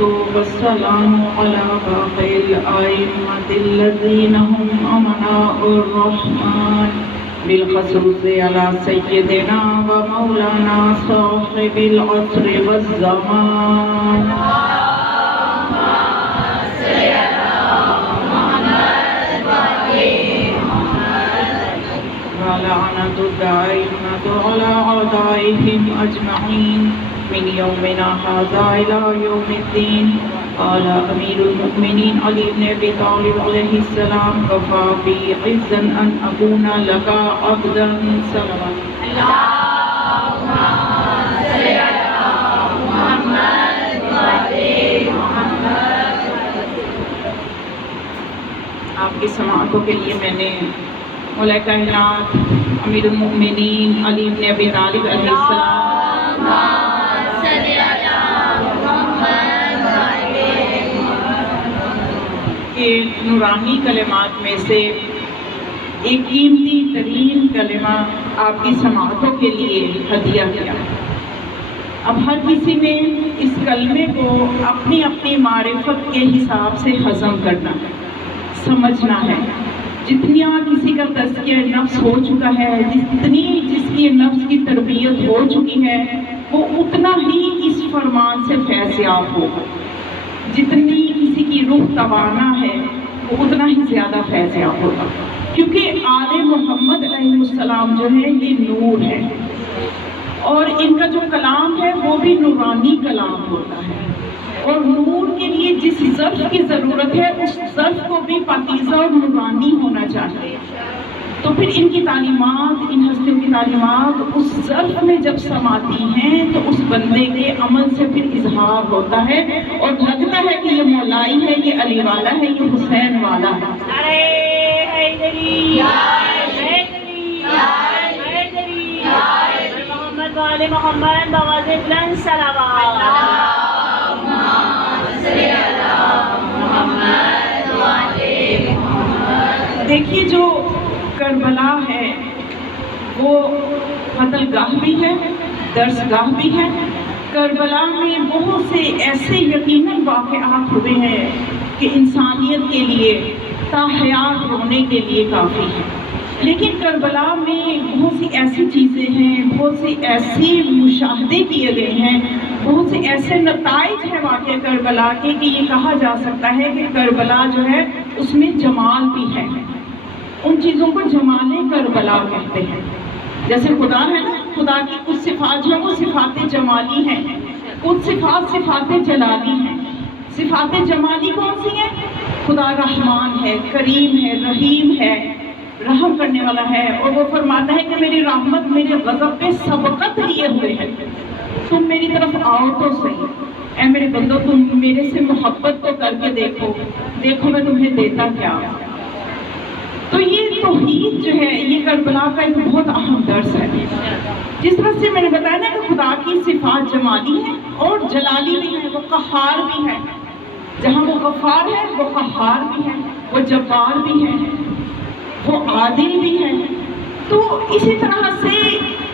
والسلام على باقي الأئمة الذين هم أمناء الرحمن بالخصوص على سيدنا ومولانا صاحب العصر والزمان ولعنة الدائمة على أعدائهم أجمعين من يومنا هذا إلى يوم الدين. قال أمير المؤمنين علي بن أبي طالب عليه السلام: كفى بي عزا أن أكون لك عبدا سلما. اللهم صل على محمد وعلى محمد. آپ کی سماعتوں کے لیے میں نے مولا کائنات امیر المؤمنین علی بن ابی طالب علیہ السلام کے نورانی کلمات میں سے ایک قیمتی ترین کلمہ آپ کی سماعتوں کے لیے ہدیہ کیا. اب ہر کسی نے اس کلمے کو اپنی اپنی معرفت کے حساب سے ہضم کرنا ہے، سمجھنا ہے. جتنی کسی کا تزکیہ نفس ہو چکا ہے، جتنی جس کی نفس کی تربیت ہو چکی ہے، وہ اتنا ہی اس فرمان سے فیض یاب ہوگا. جتنی کسی کی روح توانا ہے، وہ اتنا ہی زیادہ فیض یاب ہوگا، کیونکہ آل محمد علیہ السلام جو ہے یہ نور ہے، اور ان کا جو کلام ہے وہ بھی نورانی کلام ہوتا ہے. اور نور کے لیے جس ظرف کی ضرورت ہے اس ظرف کو بھی پاکیزہ اور نورانی ہونا چاہیے. تو پھر ان کی تعلیمات، ان ہستیوں کی تعلیمات اس ظرف میں جب سماتی ہیں تو اس بندے کے عمل سے پھر اظہار ہوتا ہے اور لگتا ہے کہ یہ مولائی ہے، یہ علی والا ہے، یہ حسین والا ہے. محمد والے محمد بواز بلند صلوات. دیکھیے جو کربلا ہے وہ قتل گاہ بھی ہے، درس گاہ بھی ہے. کربلا میں بہت سے ایسے یقیناً واقعات ہوئے ہیں کہ انسانیت کے لیے تاحیات رونے کے لیے کافی ہے، لیکن کربلا میں بہت سی ایسی چیزیں ہیں، بہت سی ایسی مشاہدے کیے گئے ہیں، بہت سے ایسے نتائج ہیں واقعہ کربلا کے کہ یہ کہا جا سکتا ہے کہ کربلا جو ہے اس میں جمال بھی ہے. ان چیزوں کو جمال کربلا کہتے ہیں. جیسے خدا ہے نا، خدا کی کچھ صفات جو ہیں وہ صفات جمالی ہیں، کچھ صفات جلالی ہیں. صفات جمالی کون سی ہیں؟ خدا رحمان ہے، کریم ہے، رحیم ہے، رحم کرنے والا ہے، اور وہ فرماتا ہے کہ میری رحمت میرے غضب پہ سبقت لیے ہوئے ہے. تم میری طرف آؤ تو صحیح، اے میرے بندو تم میرے سے محبت تو کر کے دیکھو میں تمہیں دیتا کیا. تو یہ توحید جو ہے یہ کربلا کا ایک بہت اہم درس ہے. جس طرح سے میں نے بتایا نا کہ خدا کی صفات جمالی ہیں اور جلالی بھی ہیں. وہ قہار بھی ہے، جہاں وہ غفار ہے وہ قہار بھی ہے، وہ جبار بھی ہے، وہ عادل بھی ہے. تو اسی طرح سے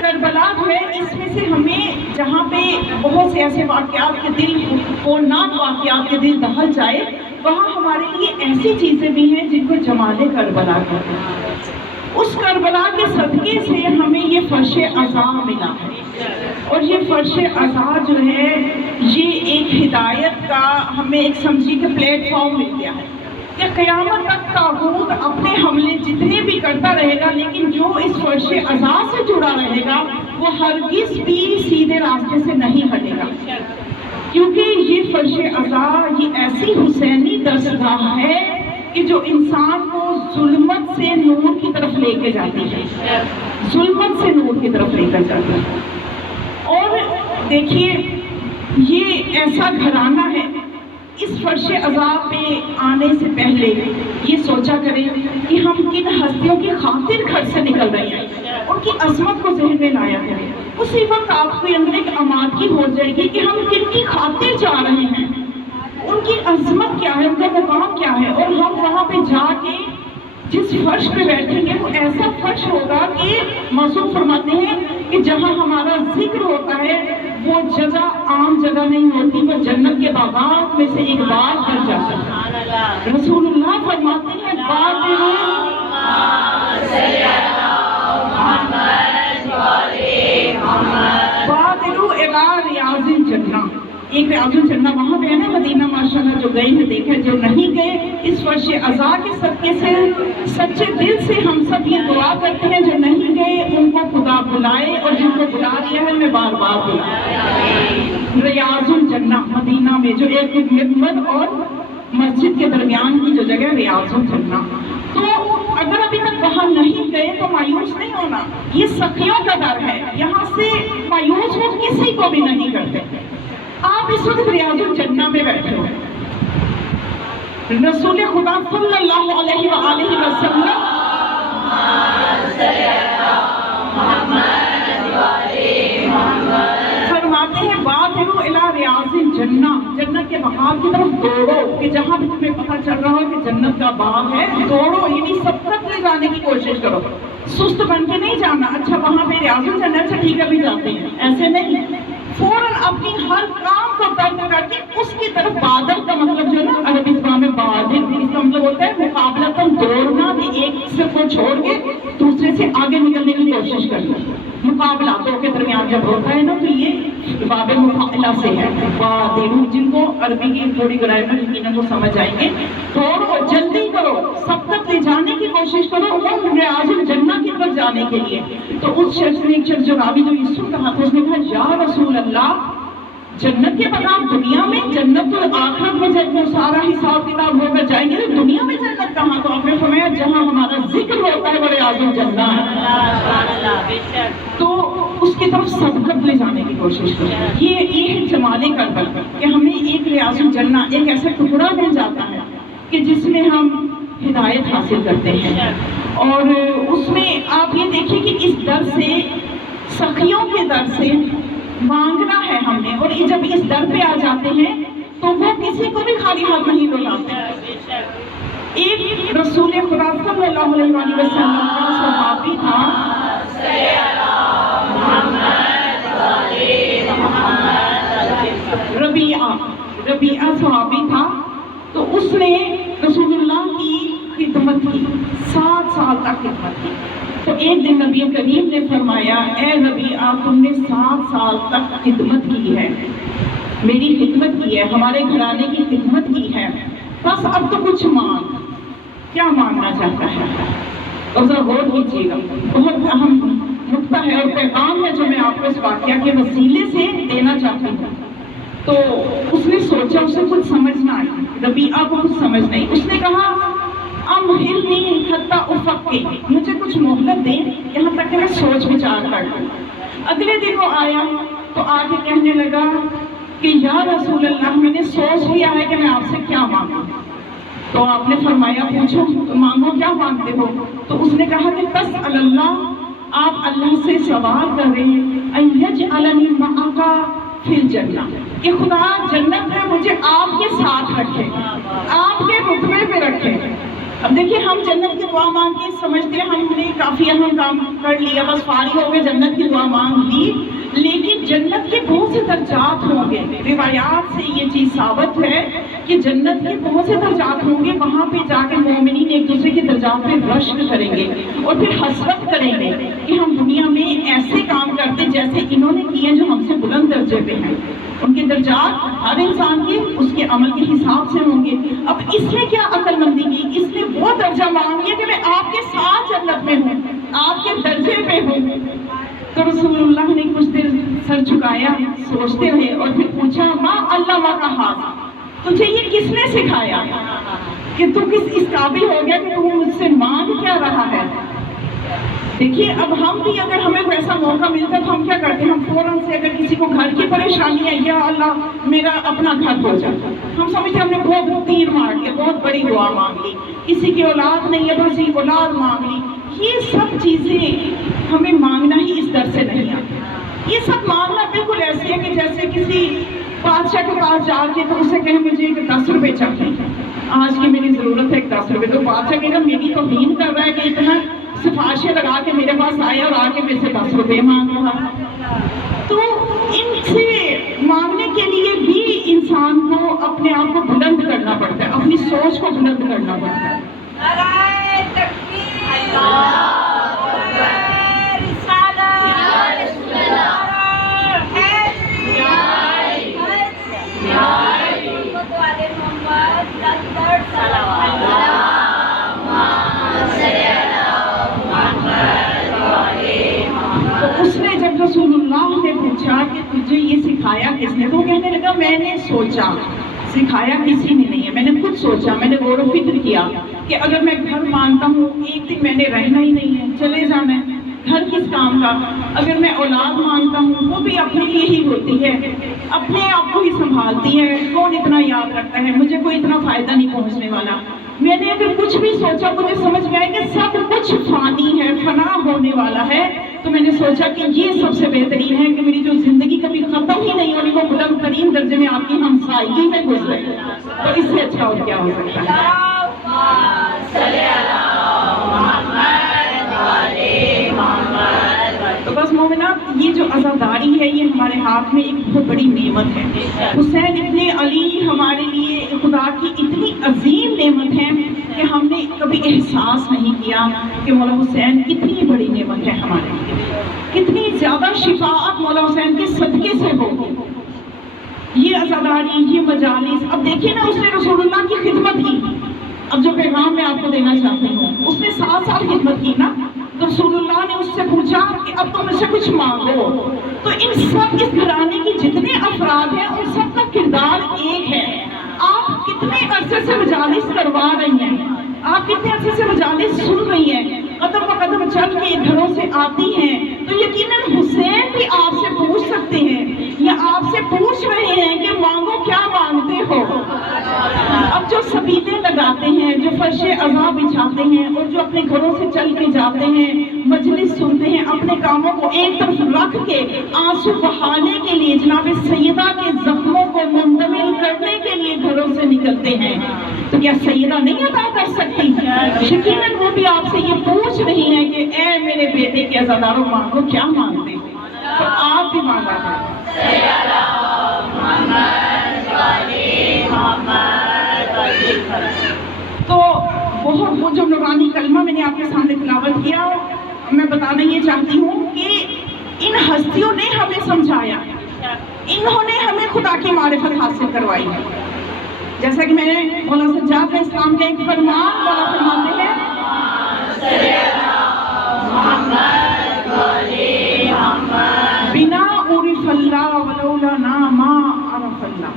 کربلا جو ہے اس میں سے ہمیں جہاں پہ بہت سے ایسے واقعات کے دل ہولناک واقعات کے دل دہل جائے، وہاں ہمارے لیے ایسی چیزیں بھی ہیں جن کو جمال کربلا کہتے ہیں. اس کربلا کے صدقے سے ہمیں یہ فرش عزا ملا ہے، اور یہ فرش عزا جو ہے یہ ایک ہدایت کا ہمیں ایک سمجھی کے پلیٹ فارم مل گیا ہے کہ قیامت تک طاغوت اپنے حملے جتنے بھی کرتا رہے گا، لیکن جو اس فرش عزا سے جڑا رہے گا وہ ہرگز بھی سیدھے راستے سے نہیں ہٹے گا. کیونکہ یہ فرش عزا یہ ایسی حسینی درسگاہ ہے کہ جو انسان کو ظلمت سے نور کی طرف لے کے جاتی ہے، ظلمت سے نور کی طرف لے کر جاتی ہے. اور دیکھیے یہ ایسا گھرانہ ہے، اس فرش عزا پہ آنے سے پہلے یہ سوچا کریں کہ ہم کن ہستیوں کی خاطر گھر سے نکل رہے ہیں، ان کی عظمت کو ذہن میں لایا کریں. اسی وقت آپ کے اندر ایک آمادگی ہو جائے گی کہ ہم کن کی خاطر جا رہے ہیں، ان کی عظمت کیا ہے، ان کا مقام کیا ہے. اور ہم وہاں پہ جا کے جس فرش پہ بیٹھیں گے وہ ایسا فرش ہوگا کہ معصوم فرماتے ہیں کہ جہاں ہمارا ذکر ہوتا ہے وہ جگہ عام جگہ نہیں ہوتی، وہ جنت کے باغات میں سے ایک باغ بن جاتا ہے۔ رسول اللہ فرماتے ہیں بادروا الی ریاض الجنہ، ایک ریاض الجنہ وہاں پہ ہے نا مدینہ، ماشاءاللہ جو گئے ہیں دیکھیں، جو نہیں گئے اس فرش عزا کے صدقے سے سچے دل سے ہم سب یہ دعا کرتے ہیں جو نہیں گئے ان کو خدا بلائے، اور جن کو بلا دیا ہے میں بار بار بلائے۔ ریاض الجنہ مدینہ میں جو ایک ممبر اور مسجد کے درمیان کی جو جگہ ہے ریاض الجنہ، تو اگر ابھی تک وہاں نہیں گئے تو مایوس نہیں ہونا، یہ سخیوں کا در ہے، یہاں سے مایوس وہ کسی کو بھی نہیں کرتے۔ آپ اس وقت ریاض الجنہ میں بیٹھے ہو، رسول خدا صلی اللہ علیہ وآلہ وسلم فرماتے ہیں بادروا الی ریاض الجنہ، جنت کے باغ کی طرف دوڑو، کہ جہاں بھی تمہیں پتہ چل رہا ہو کہ جنت کا باغ ہے دوڑو، یعنی سبقت لے جانے کی کوشش کرو، سست بن کے نہیں جانا۔ اچھا وہاں پہ ریاض الجنہ سے ٹھیک ہے بھی جاتے ہیں، ایسے نہیں، فوراً اپنی ہر کام کو ترک کر کے اس کی طرف بادر کا مطلب جو ہے نا عربی زبان میں بادر، اس کا مطلب ہوتا ہے مقابلتاً دوڑنا، کہ ایک سے کو چھوڑ کے دوسرے سے آگے نکلنے کی کوشش کرنا۔ مقابلہ دو کے درمیان جب ہوتا ہے نا تو یہ باب مقابلہ سے ہے۔ بادروا، جن کو عربی کی تھوڑی گرامر یقیناً وہ سمجھ آئیں گے، دوڑو، جلدی کرو، سبقت لے جانے کی کوشش کرو ان ریاض الجنہ کی طرف جانے کے لیے۔ تو اس شخص نے، ایک شخص جو راوی جو یوسف کہا تھا، اس نے کہا یا رسول اللہ، جنت کے بغیر دنیا میں، جنت تو آخرت میں جب وہ سارا حساب کتاب ہو کر جائیں گے تو دنیا میں جنت کہاں؟ تو آپ نے فرمایا جہاں ہمارا ذکر ہوتا ہے وہ ریاض الجنہ ہے، تو اس کی طرف سبقت لے جانے کی کوشش کریں۔ یہ ہے جمال کربلا، کہ ہمیں ایک ریاض الجنہ، ایک ایسا ٹکڑا مل جاتا ہے کہ جس میں ہم ہدایت حاصل کرتے ہیں، اور اس میں آپ یہ دیکھیں کہ اس در سے، سخیوں کے در سے مانگنا ہے ہم نے، اور جب اس در پہ آ جاتے ہیں تو وہ کسی کو بھی خالی ہاتھ نہیں لوٹاتے۔ ایک رسول خدا صلی اللہ علیہ وآلہ وسلم کا صحابی تھا، ربیعہ صحابی تھا، تو اس نے رسول اللہ کی خدمت کی، 7 سال تک خدمت کی۔ تو ایک دن نبی کریم نے فرمایا اے ربیعہ، تم نے 7 سال تک خدمت کی ہے، میری خدمت کی ہے، ہمارے گھرانے کی خدمت کی ہے، بس اب تو کچھ مانگ۔ کیا مانگنا چاہتا ہے؟ اور ذرا غور کیجیے گا، بہت اہم نقطہ ہے اور پیغام ہے جو میں آپ کو اس واقعہ کے وسیلے سے دینا چاہتی ہوں۔ تو اس نے سوچا، اسے کچھ سمجھ نہ آئی، ربیعہ کو کچھ سمجھ نہیں، اس نے کہا امہلنی حتی افکر، مجھے کچھ مہلت دیں یہاں تک کہ میں سوچ بچار کر لوں۔ اگلے دن وہ آیا تو آ کے کہنے لگا کہ یا رسول اللہ، میں نے سوچ لیا ہے کہ میں آپ سے کیا مانگوں۔ تو آپ نے فرمایا پوچھو، تو مانگو، کیا مانگتے ہو؟ تو اس نے کہا کہ تسأل اللہ، آپ اللہ سے سوال کر رہے ہیں ان یجعلنی معک فی الجنہ، کہ خدا جنت میں مجھے آپ کے ساتھ رکھے، آپ کے رتبے پہ رکھے۔ اب دیکھیے ہم جنت کی دعا مانگ کے سمجھتے ہیں ہم نے کافی اہم کام کر لیا، بس فارغ ہو گئے، جنت کی دعا مانگ لی، لیکن جنت کے بہت سے درجات ہوں گے۔ روایات سے یہ چیز ثابت ہے کہ جنت کے بہت سے درجات ہوں گے، وہاں پہ جا کے مومنین ایک دوسرے کے درجات پہ رشک کریں گے اور پھر حسرت کریں گے کہ ہم دنیا میں ایسے کام کرتے جیسے انہوں نے کیے جو ہم سے بلند درجے پہ ہیں۔ ان کے درجات ہر انسان کے اس کے عمل کے حساب سے ہوں گے۔ اب اس نے کیا عقل مندی کی، اس نے وہ درجہ مانگ لیا کہ میں آپ کے ساتھ جنت میں ہوں، آپ کے درجے پہ ہوں۔ تو رسول اللہ نے کچھ دیر سر جھکایا، سوچتے رہے اور پھر پوچھا ما علمک ھذا، تجھے یہ کس نے سکھایا کہ تو اس قابل ہو گیا کہ تو مجھ سے مانگ کیا رہا ہے؟ دیکھیے اب ہم بھی اگر ہمیں ایسا موقع ملتا ہے تو ہم کیا کرتے ہیں، ہم فوراً سے اگر کسی کو گھر کی پریشانی ہے، یا اللہ میرا اپنا گھر ہو جاتا، ہم سمجھتے ہم نے بہت تیر مار لیا، بہت بڑی دعا مانگ لی، کسی کی اولاد نہیں ہے بس ایک اولاد مانگ لی۔ یہ سب چیزیں ہمیں مانگنا ہی اس در سے نہیں آتی۔ یہ سب مانگنا بالکل ایسے ہے کہ جیسے کسی بادشاہ کے پاس جا کے تو اسے کہیں مجھے 10 روپے چاہیے، آج کی میری ضرورت ہے 10 روپے، تو بادشاہ کہے گا میری توہین کر رہا ہے کہ اتنا سفارشیں لگا کے میرے پاس آیا اور آ کے میرے سے 10 روپے مانگ رہا۔ تو ان سے انسان کو اپنے آپ کو بلند کرنا پڑتا ہے، اپنی سوچ کو بلند کرنا پڑتا ہے۔ نعرہ تکبیر، اللہ اکبر، رسالت، یا رسول اللہ، حیدری، محمد والے محمد، لندر صلوات، تو اس نے جب رسول اللہ نے پوچھا کہ تجھے یہ سکھایا کس نے، تو وہ کہنے لگا میں نے سوچا، سکھایا کسی نے نہیں ہے، میں نے خود سوچا، میں نے غور و فکر کیا کہ اگر میں گھر مانگتا ہوں ایک دن میں نے رہنا ہی نہیں ہے، چلے جانا ہے، گھر کس کام کا، اگر میں اولاد مانگتا ہوں وہ بھی اپنے لیے ہی ہوتی ہے، اپنے آپ کو ہی سنبھالتی ہے، کون اتنا یاد رکھتا ہے، مجھے کوئی اتنا فائدہ نہیں پہنچنے والا۔ میں نے اگر کچھ بھی سوچا، مجھے سمجھ میں آیا کہ سب کچھ فانی ہے، فنا ہونے والا ہے، تو میں نے سوچا کہ یہ سب سے بہترین ہے کہ میری جو زندگی کبھی ختم ہی نہیں ہونی، وہ بلند ترین درجے میں آپ کی ہمسائیگی میں گزرے، تو اس سے اچھا اور کیا ہو سکتا ہے۔ تو بس مومنات، یہ جو عزاداری ہے یہ ہمارے ہاتھ میں ایک بہت بڑی نعمت ہے۔ حسین ابن علی ہمارے لیے خدا کی اتنی عظیم نعمت ہے کہ ہم نے کبھی احساس نہیں کیا کہ مولا حسین کتنی بڑی نعمت ہے ہمارے لیے، کتنی زیادہ شفاعت مولا حسین کے صدقے سے ہوگی۔ یہ عزاداری، یہ مجالس، اب دیکھیے نا، اس نے رسول اللہ کی خدمت کی۔ اب جو پیغام میں آپ کو دینا چاہتی ہوں، اس نے 7 سال خدمت کی نا، تو رسول اللہ نے اس سے پوچھا کہ اب تم مجھ سے کچھ مانگو، تو ان سب اس گھرانے کی جتنے افراد ہیں ان سب کا کردار ایک ہے۔ آپ کتنے عرصے سے مجالس کروا رہی ہیں، آپ کتنے عرصے سے مجالس سن رہی ہیں، قدم بہ قدم چل کے گھروں سے آتی ہیں، تو یقیناً حسین بھی آپ سے پوچھ سکتے ہیں یا آپ سے پوچھ رہے ہیں کہ مانگو، کیا مانگتے ہو۔ اب جو سبیلے لگاتے ہیں، جو فرش عزا بچھاتے ہیں، اور جو اپنے گھروں سے چل کے جاتے ہیں، مجلس سنتے ہیں، اپنے کاموں کو ایک طرف رکھ کے آنسو بہانے کے لیے جناب سیدہ کے زخموں کو منتقل کرنے کے لیے گھروں سے نکلتے ہیں، تو کیا سیدہ نہیں ادا کر سکتی؟ یقیناً وہ بھی آپ سے یہ پوچھ رہی ہیں کہ اے میرے بیٹے کے عزاداروں، مانگو، کیا مانگتے ہو، تو آپ بھی مانگا کریں۔ تو وہ جو نورانی کلمہ میں نے آپ کے سامنے تلاوت کیا، میں بتانا یہ چاہتی ہوں کہ ان ہستیوں نے ہمیں سمجھایا، انہوں نے ہمیں خدا کی معرفت حاصل کروائی ہے۔ جیسا کہ میں نے مولا سجاد علیہ السلام کا ایک فرمان مولا فرماتے ہیں، بنا عرف اللہ ولولا ما عرف اللہ،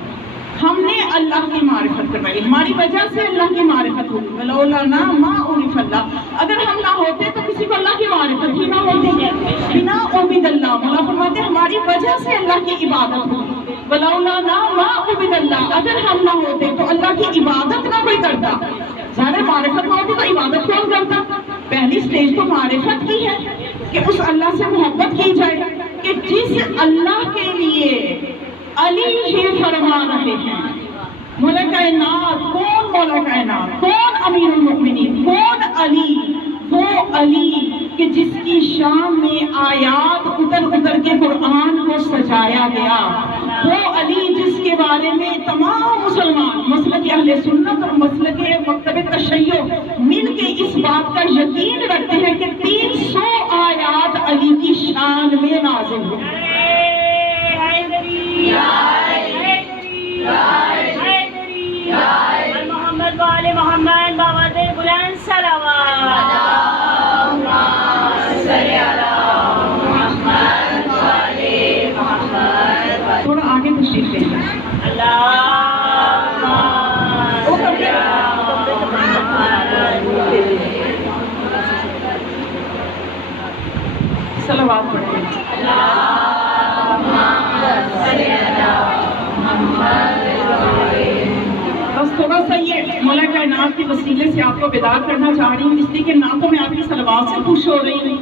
ہم نے اللہ کی معرفت کروائی، ہماری وجہ سے اللہ کی معرفت ہوئی، ولولا ما عرف اللہ، اگر ہم نہ ہوتے تو کسی کو اللہ کی معرفت ہی نہ ہوتی ہے۔ بنا عبد اللہ، مولا فرماتے ہیں ہماری وجہ سے اللہ کی عبادت ہوئی، ولولا ما عبد اللہ، اگر ہم نہ ہوتے تو اللہ کی عبادت نہ کوئی کرتا۔ ظاہر معرفت نہ ہوتی تو عبادت کون کرتا؟ پہلی سٹیج تو معرفت کی ہے کہ اس اللہ سے محبت کی جائے کہ جس اللہ کے لیے علی ہی فرما رہے ہیں۔ مولا کائنات کون؟ مولا کائنات کون؟ امیر المؤمنین کون؟ علی، وہ علی کہ جس کی شان میں آیات اتر اتر کے قرآن کو سجایا گیا، وہ علی جس کے بارے میں تمام مسلمان مسلک اہل سنت اور مسلک مکتب تشیع مل کے اس بات کا یقین رکھتے ہیں کہ 300 آیات علی کی شان میں نازل ہوئی۔ محمد والے محمد بابا دے بلند صلوات، تھوڑا آگے تشریف لے جائیں۔ صلوات پڑھیں۔ بس تھوڑا سا یہ مولا کائنات کے وسیلے سے آپ کو بیدار کرنا چاہ رہی ہوں، اس لیے کہ نہ تو میں آپ کی صلوات سے خوش ہو رہی ہوں،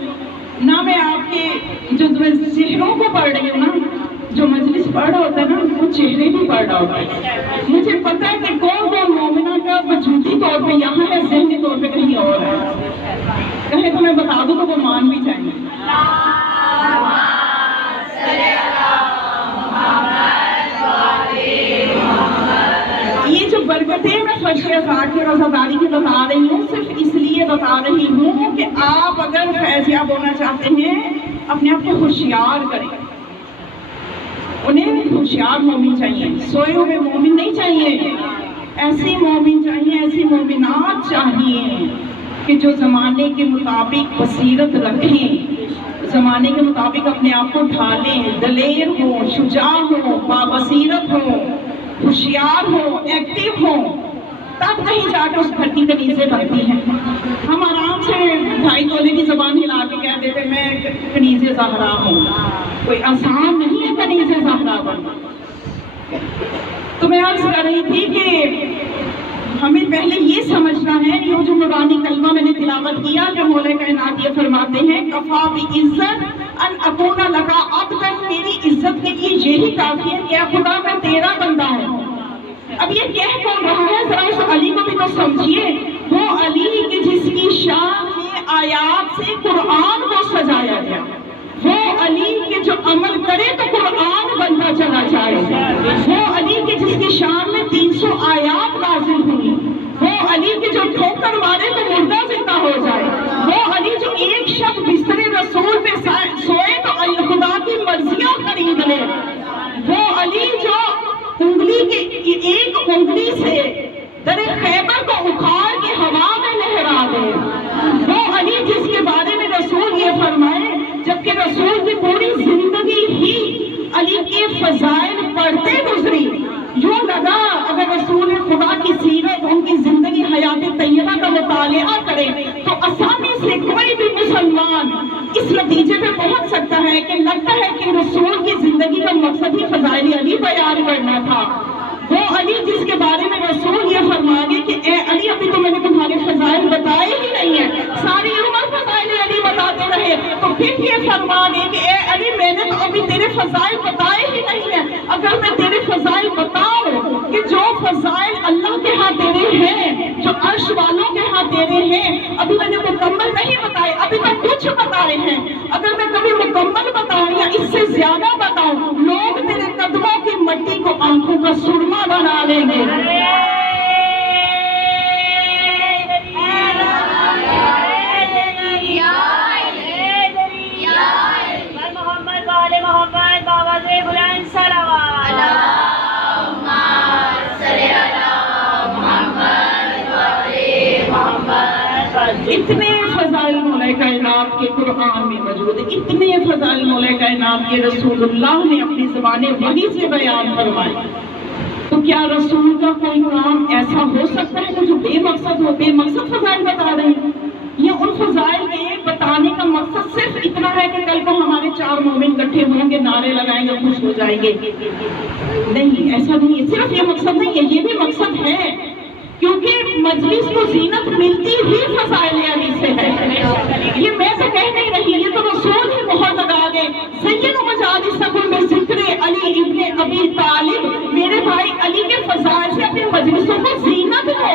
نہ میں آپ کے جو چہروں کو پڑھ رہی ہوں نا، جو مجلس پڑھ رہا ہوتا ہے نا وہ چہرے بھی پڑھ رہا ہوتا ہے۔ مجھے پتہ ہے کہ کون کون مومنہ کا وجودی طور پہ یہاں ہے، ذہنی طور پہ کہیں اور ہے، کہیں تو میں بتا دوں تو وہ مان بھی جائیں گے۔ برکتیں میں فرش ازاد کی رضاداری کی بتا رہی ہوں، صرف اس لیے بتا رہی ہوں کہ آپ اگر فیض یاب ہونا چاہتے ہیں اپنے آپ کو ہوشیار کریں. انہیں ہوشیار مومن چاہیے، سوئے ہوئے مومن نہیں چاہیے. ایسی مومن چاہیے، ایسی مومنات چاہیے کہ جو زمانے کے مطابق بصیرت رکھیں، زمانے کے مطابق اپنے آپ کو ڈھالیں، دلیر ہوں، شجاع ہوں، بابصیرت ہوں، ہوشیار ہوں، ایکٹیو ہوں. تب کہیں جا کے اس گھر کی کنیزیں بنتی ہیں. ہم آرام سے 2.5 تولے کی زبان ہلا کے کہہ دیتے میں کنیز زہرا ہوں. کوئی آسان نہیں ہے کنیز زہرا بننا. تو میں عرض کر رہی تھی کہ ہمیں پہلے یہ سمجھنا ہے، یہ جو نورانی کلمہ میں نے تلاوت کیا کہ مولا کائنات یہ فرماتے ہیں کفا بعزت ان اکون لکا عبدا، میری عزت کے لیے یہی کافی ہے کہ اے خدا میں تیرا بندہ ہوں. اب یہ کہہ کون رہا ہے؟ ذرا اس علی کو بھی تو سمجھیے. وہ علی کہ جس کی شان میں آیات سے قرآن کو سجایا گیا، وہ علی کہ جو عمل کرے تو قرآن بنتا چلا جائے، وہ علی کہ جس کی شان میں 300 آیات نازل ہوئی، وہ علی کہ جو ٹھوکر مارے تو مردہ زندہ ہو جائے، وہ علی جو ایک شب بستر رسول پہ سوئے تو خدا کی مرضیاں خرید لے، وہ علی جو انگلی کی ایک انگلی سے در خیبر کو اکھاڑ کے ہوا میں لہرا دے، وہ علی جس کے بارے میں رسول یہ فرمائے جبکہ رسول کی پوری زندگی ہی علی کے فضائل پڑھتے گزری. یوں لگا اگر رسول خدا کی سیرت، ان کی زندگی حیات طیبہ کا مطالعہ کرے تو آسانی سے کوئی بھی مسلمان اس نتیجے پہ پہنچ سکتا ہے کہ لگتا ہے کہ رسول کی زندگی کا مقصد ہی فضائل علی بیان کرنا تھا. وہ علی جس کے بارے میں رسول یہ فرما گے کہ اے علی ابھی تو میں نے تمہارے فضائل بتائے ہی نہیں ہیں، ساری عمر فضائل علی بتاتے رہے، تو پھر یہ فرما گے کہ اے علی میں نے تو ابھی تیرے فضائل بتائے ہی نہیں ہیں. اگر میں تیرے فضائل بتاؤں کہ جو فضائل اللہ کے ہاں تیرے ہیں، جو عرش والوں کے ہاں تیرے ہیں، ابھی میں نے مکمل نہیں بتائے، ابھی تو کچھ بتائے ہیں. اگر میں کبھی مکمل بتاؤں یا اس سے زیادہ بتاؤں، لوگ تیرے قدموں کی مٹی کو آنکھوں کا سرما بنا لیں گے. اتنے فضائل مولا کائنات کے قرآن میں موجود ہیں، اتنے فضائل مولا کائنات کے رسول اللہ نے اپنی زبان وحی سے بیان فرمائے. تو کیا رسول کا کوئی کام ایسا ہو سکتا ہے جو بے مقصد ہو؟ بے مقصد فضائل بتا رہے ہیں، یا ان فضائل کے بتانے کا مقصد صرف اتنا ہے کہ کل کو ہمارے 4 مومن اکٹھے ہوں گے، نعرے لگائیں گے، خوش ہو جائیں گے؟ نہیں، ایسا نہیں ہے. صرف یہ مقصد نہیں ہے، یہ بھی مقصد ہے کیونکہ مجلس کو زینت ملتی ہی فضائل علی سے ہے. یہ میں تو کہہ نہیں رہی، یہ تو رسول ہی بہت لگا گئے. سید مجاز سفر میں ذکر علی ابن ابی طالب، میرے بھائی علی کے فضائل سے اپنی مجلسوں کو زینت دو.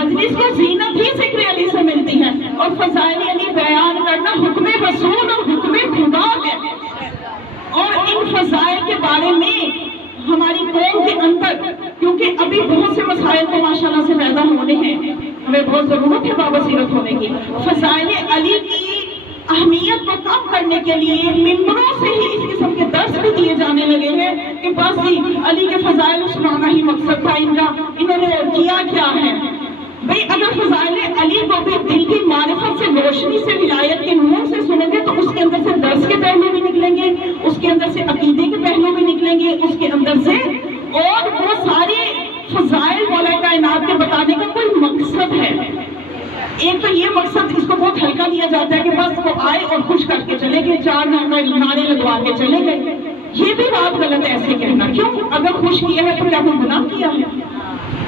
مجلس کو زینت ہی ذکر علی سے ملتی ہے، اور فضائل علی بیان کرنا حکم رسول اور حکم خدا ہے. اور ان فضائل کے بارے میں ہماری قوم کے اندر، کیونکہ ابھی بہت سے مسائل تو ماشاءاللہ سے پیدا ہونے ہیں، ہمیں بہت ضرورت ہے بابصیرت ہونے کی. فضائل علی کی اہمیت کو کم کرنے کے لیے ممبروں سے ہی اس قسم کے درس بھی دیے جانے لگے ہیں کہ بس علی کے فضائل سنانا ہی مقصد تھا ان کا، انہوں نے کیا کیا ہے. بھئی اگر فضائل علی کو بھی دل کی معرفت سے، روشنی سے، ولایت کے نور سے سنیں گے تو اس کے اندر سے درس کے پہلو بھی نکلیں گے، اس کے اندر سے عقیدے کے پہلو بھی نکلیں گے، اس کے اندر سے اور وہ سارے فضائل مولا کائنات کے بتانے کا کوئی مقصد ہے. ایک تو یہ مقصد اس کو بہت ہلکا دیا جاتا ہے کہ بس وہ آئے اور خوش کر کے چلے گئے، 4 نعرے لگوا کے چلے گئے. یہ بھی بات غلط ہے ایسے کہنا. کیوں؟ اگر خوش کیا ہے تو کیا کوئی گناہ کیا ہے؟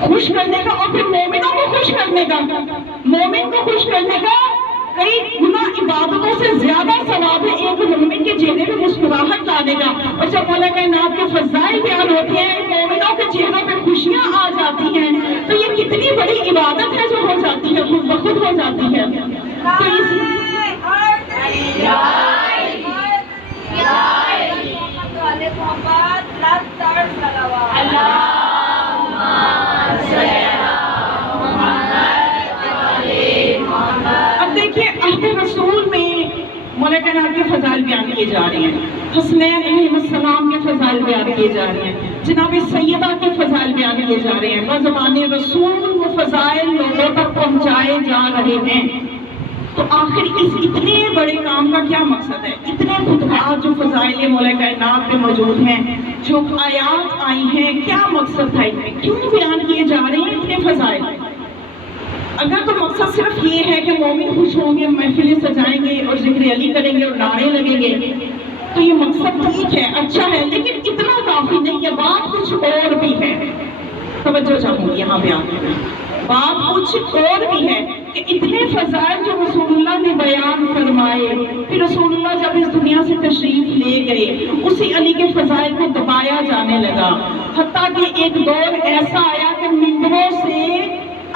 خوش کرنے کا، اور پھر مومنوں کو خوش کرنے کا، مومن کو خوش کرنے کا کئی گنا عبادتوں سے زیادہ ثواب ہے ایک مومن کے چہرے پہ مسکراہٹ لانے کا. اور جب مولا کائنات کے فضائل بیان ہوتے ہیں، مومنوں کے چہروں پہ خوشیاں آ جاتی ہیں، تو یہ کتنی بڑی عبادت ہے جو ہو جاتی ہے، خود بخود ہو جاتی ہے. تو اس اللہ مولا کائنات کے فضائل بیان کیے جا رہے ہیں، حسنین علیہ السلام کے فضائل بیان کیے جا رہے ہیں، جناب سیدہ کے فضائل بیان کیے جا رہے ہیں، بزبان رسول وہ فضائل لوگوں تک پہنچائے جا رہے ہیں۔ تو آخر اس اتنے بڑے کام کا کیا مقصد ہے؟ اتنے خطبات جو فضائل مولا کائنات میں موجود ہیں، جو آیات آئی ہیں، کیا مقصد تھا ان میں؟ کیوں بیان کیے جا رہے ہیں اتنے فضائل؟ اگر تو مقصد صرف یہ ہے کہ مومن خوش ہوں گے، محفلیں سجائیں گے اور ذکر علی کریں گے اور نعرے لگیں گے، تو یہ مقصد ٹھیک ہے، اچھا ہے، لیکن اتنا کافی نہیں ہے، بات کچھ اور بھی ہے۔ توجہ چاہوں گی یہاں بیان کرنا، بات کچھ اور بھی ہے کہ اتنے فضائل جو رسول اللہ نے بیان فرمائے، پھر رسول اللہ جب اس دنیا سے تشریف لے گئے، اسی علی کے فضائل کو دبایا جانے لگا، حتیٰ کہ ایک دور ایسا آیا کہ ممبروں سے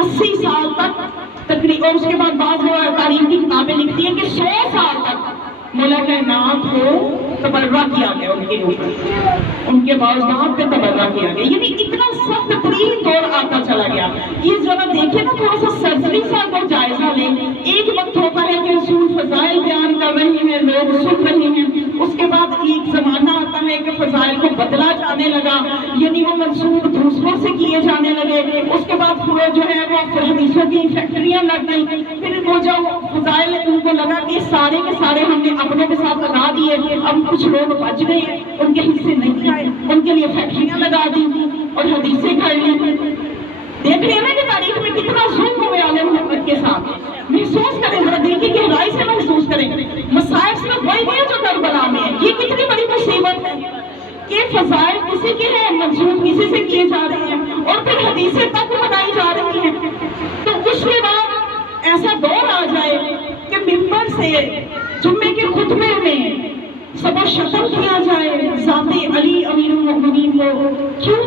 80 سال تک تقریباً، اور اس کے بعد بعض تاریخ کی کتابیں لکھتی ہیں کہ 100 سال تک مولا کائنات کو تبرہ کیا گیا، ان کے اوپر، ان کے باوجود پہ تبرہ کیا گیا، یعنی اتنا سخت ترین دور آتا چلا گیا۔ یہ ذرا دیکھیں نا، تھوڑا سا سرسری سا اگر جائزہ لیں، ایک وقت ہوتا ہے کہ رسول فضائل بیان کر رہے ہیں، لوگ سن رہے ہیں، اس کے بعد ایک زمانہ آتا ہے کہ فضائل کو بدلا جانے لگا، یعنی وہ منسوب دوسروں سے کیے جانے لگے، اس کے بعد پورے جو ہے وہ حدیثوں کی فیکٹریاں لگ گئیں، پھر وہ جو فضائل ان کو لگا کہ سارے کے سارے ہم نے اپنے کے ساتھ لگا دیے، اب کچھ لوگ بچ گئے ہیں، ان کے حصے نہیں آئے، ان کے لیے فیکٹریاں لگا دی اور حدیثیں کر لی۔ دیکھ رہے ہیں نا کہ تاریخ میں کتنا ظلم ہوئے آل محمد کے ساتھ، محسوس کریں، ذرا دل کی گہرائی سے محسوس کریں، مسائل صرف وہی نہیں ہے جو کربلا میں ہے، یہ کتنی بڑی مصیبت ہے کہ فضائل کسی کے ہیں، منسوب کسی سے کیے جا رہے ہیں، اور پھر حدیثیں تک بنائی جا رہی ہیں۔ تو اس کے بعد ایسا دور آ جائے کہ ممبر سے جمعے کے خطبے میں سب و شتم کیا جائے ذات علی امیر المؤمنین کو، کیوں؟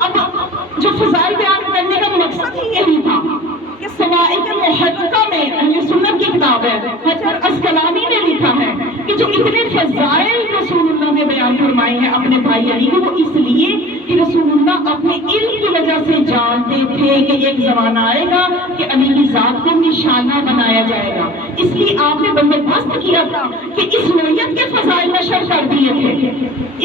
اب جو فضائل بیان کرنے کا مقصد ہی یہی تھا کہ سوائق محرقہ میں اہل سنت کی کتاب ہے، حجر اسقلانی نے لکھا ہے کہ جو اتنے فضائل رسول اللہ نے بیان فرمائے ہیں اپنے بھائی علی کو، وہ اس لیے کہ رسول اللہ اپنے علم کی وجہ سے جانتے تھے کہ ایک زمانہ آئے گا کہ علی کی ذات کو نشانہ بنایا جائے گا، اس لیے آپ نے بندوبست کیا تھا کہ اس نوعیت کے فضائل نشر کر دیے تھے،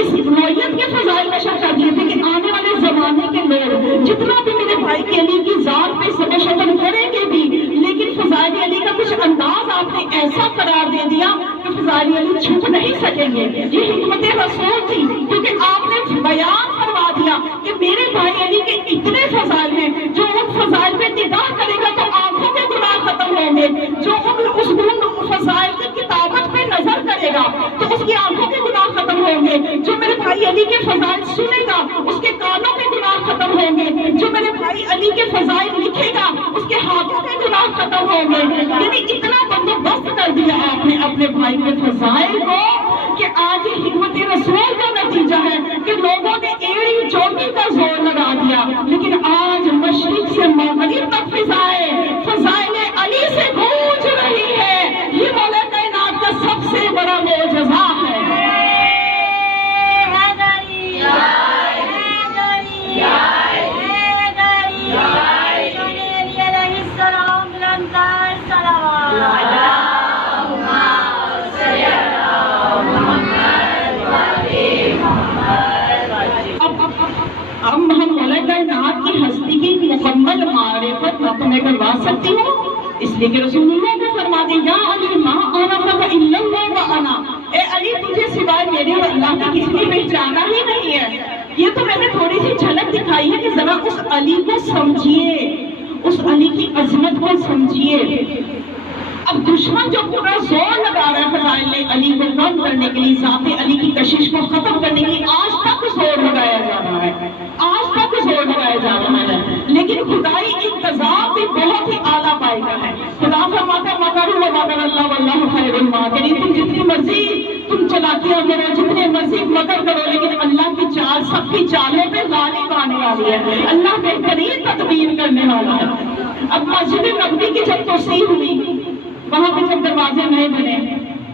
اس نوعیت کے فضائل نشر کر دیے تھے کہ آنے والے زمانے کے لوگ جتنا بھی میرے بھائی کے علی کی ذات پہ سب و شتم کریں گے بھی، لیکن فضائل علی کا کچھ انداز آپ نے ایسا قرار دے دیا کہ فضائل علی چھپ نہیں سکیں گے۔ یہ حکمت رسول تھی، کیونکہ آپ نے بیان فرما دیا کہ میرے بھائی علی کے اتنے فضائل ہیں، جو ان فضائل پہ نگاہ کرے گا تو آنکھوں کے گناہ ختم ہوں گے، جو ان فضائل کی کتابت پہ نظر کرے گا تو اس کی آنکھوں کے گناہ ختم ہوں گے، جو میرے بھائی علی کے فضائل سنے گا اس کے کانوں کے گناہ ختم ہوں گے، جو میرے بھائی علی کے فضائل لکھے گا اس کے ہاتھوں کے گناہ ختم ہوں گے۔ یعنی اتنا بندوبست کر دیا آپ نے اپنے بھائی کے فضائل کو کہ آج یہ حکمت رسول کا نتیجہ ہے کہ لوگوں نے ایڑی چوٹی کا زور لگا دیا، لیکن آج مشرق سے مغرب تک فضائل علی سے گونج رہی ہے۔ یہ مولا کائنات کا سب سے بڑا معجزہ ہے۔ اب ہم مولا کائنات کی ہستی کی مکمل معرفت میں کروا سکتی ہوں، اس لیے کہ رسول اللہ نے فرما دیا یا علی ما عرفک الا اللہ وانا، اے علی تجھے سوائے میرے اور اللہ کی کسی نے پہچانا ہی نہیں ہے۔ یہ تو میں نے تھوڑی سی جھلک دکھائی ہے کہ ذرا اس علی کو سمجھیے، اس علی کی عظمت کو سمجھیے۔ اب دشمن جو پورا زور لگا رہا ہے فضائل علی کو کم کرنے کے لیے، ذات علی کی کشش کو ختم کرنے کے لیے، آج تک زور لگایا جا رہا ہے، آج تک زور لگایا جا رہا ہے، لیکن خدائی انتظام بھی بہت ہی اعلیٰ پائے گا ہے۔ خدا فرماتا ہے مکروا ومکر اللہ واللہ خیر الماکرین، تم جتنی مرضی تم چلاکیاں کرو، جتنے مرضی مکر کرو، لیکن اللہ کی چال سب کی چالوں پہ غالب آنے والی ہے، اللہ بہترین تدبیر کرنے والا ہے۔ اب مسجد نبوی کی جب توسیع ہوئی، وہاں پہ جب دروازے نئے بنے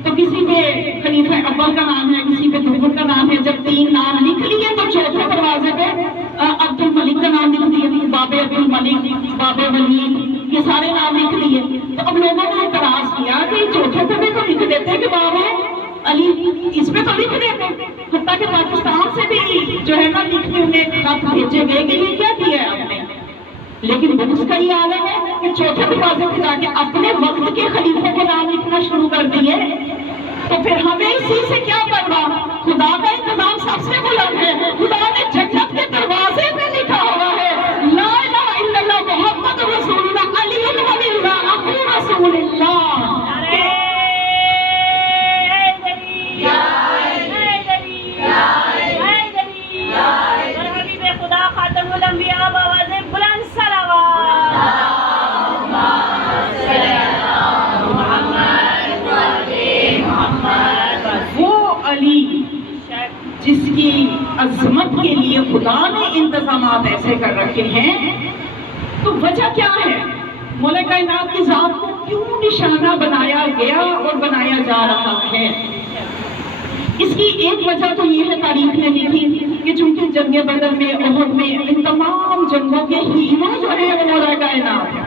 تو کسی پہ خلیفہ اول کا نام ہے، کسی پہ دوسر کا نام ہے، جب 3 نام لکھ لیے تو چوتھے دروازے پہ عبد الملک کا نام لکھ دیا، باب عبد الملک، باب ولید، یہ سارے نام لکھ لیے۔ تو اب لوگوں نے اعتراض کیا کہ چوتھے پہ تو لکھ دیتے کہ بابا علی اس پہ تو لکھ دیتے، حتیٰ کہ پاکستان سے بھی جو ہے نا لکھ کے انہیں خط بھیجے گئے کہ یہ کیا کیا ہے آپ نے، لیکن اس کا یہ عالم ہے کہ چوتھے دروازے پہ جا کے اپنے وقت کے خلیفوں کے نام لکھنا شروع کر دیے، تو پھر ہمیں اسی سے کیا پرواہ؟ خدا کا انتظام سب سے بلند ہے، خدا نے جنت کے دروازے پہ لکھا ہوا ہے لا الہ الا اللہ محمد رسول اللہ علی ولی اللہ اخو رسول اللہ۔ خدا خاتم الانبیاء بآواز بلند صلوات۔ وہ علی جس کی عظمت کے لیے خدا نے انتظامات ایسے کر رکھے ہیں، تو وجہ کیا ہے؟ مولا کائنات کی ذات کو کیوں نشانہ بنایا گیا اور بنایا جا رہا ہے؟ اس کی ایک وجہ تو یہ ہے، تاریخ نے لکھی کہ چونکہ جنگ بدر میں، احد میں، ان تمام جنگوں کے ہیرو جو ہیں وہ مولا کائنات ہے،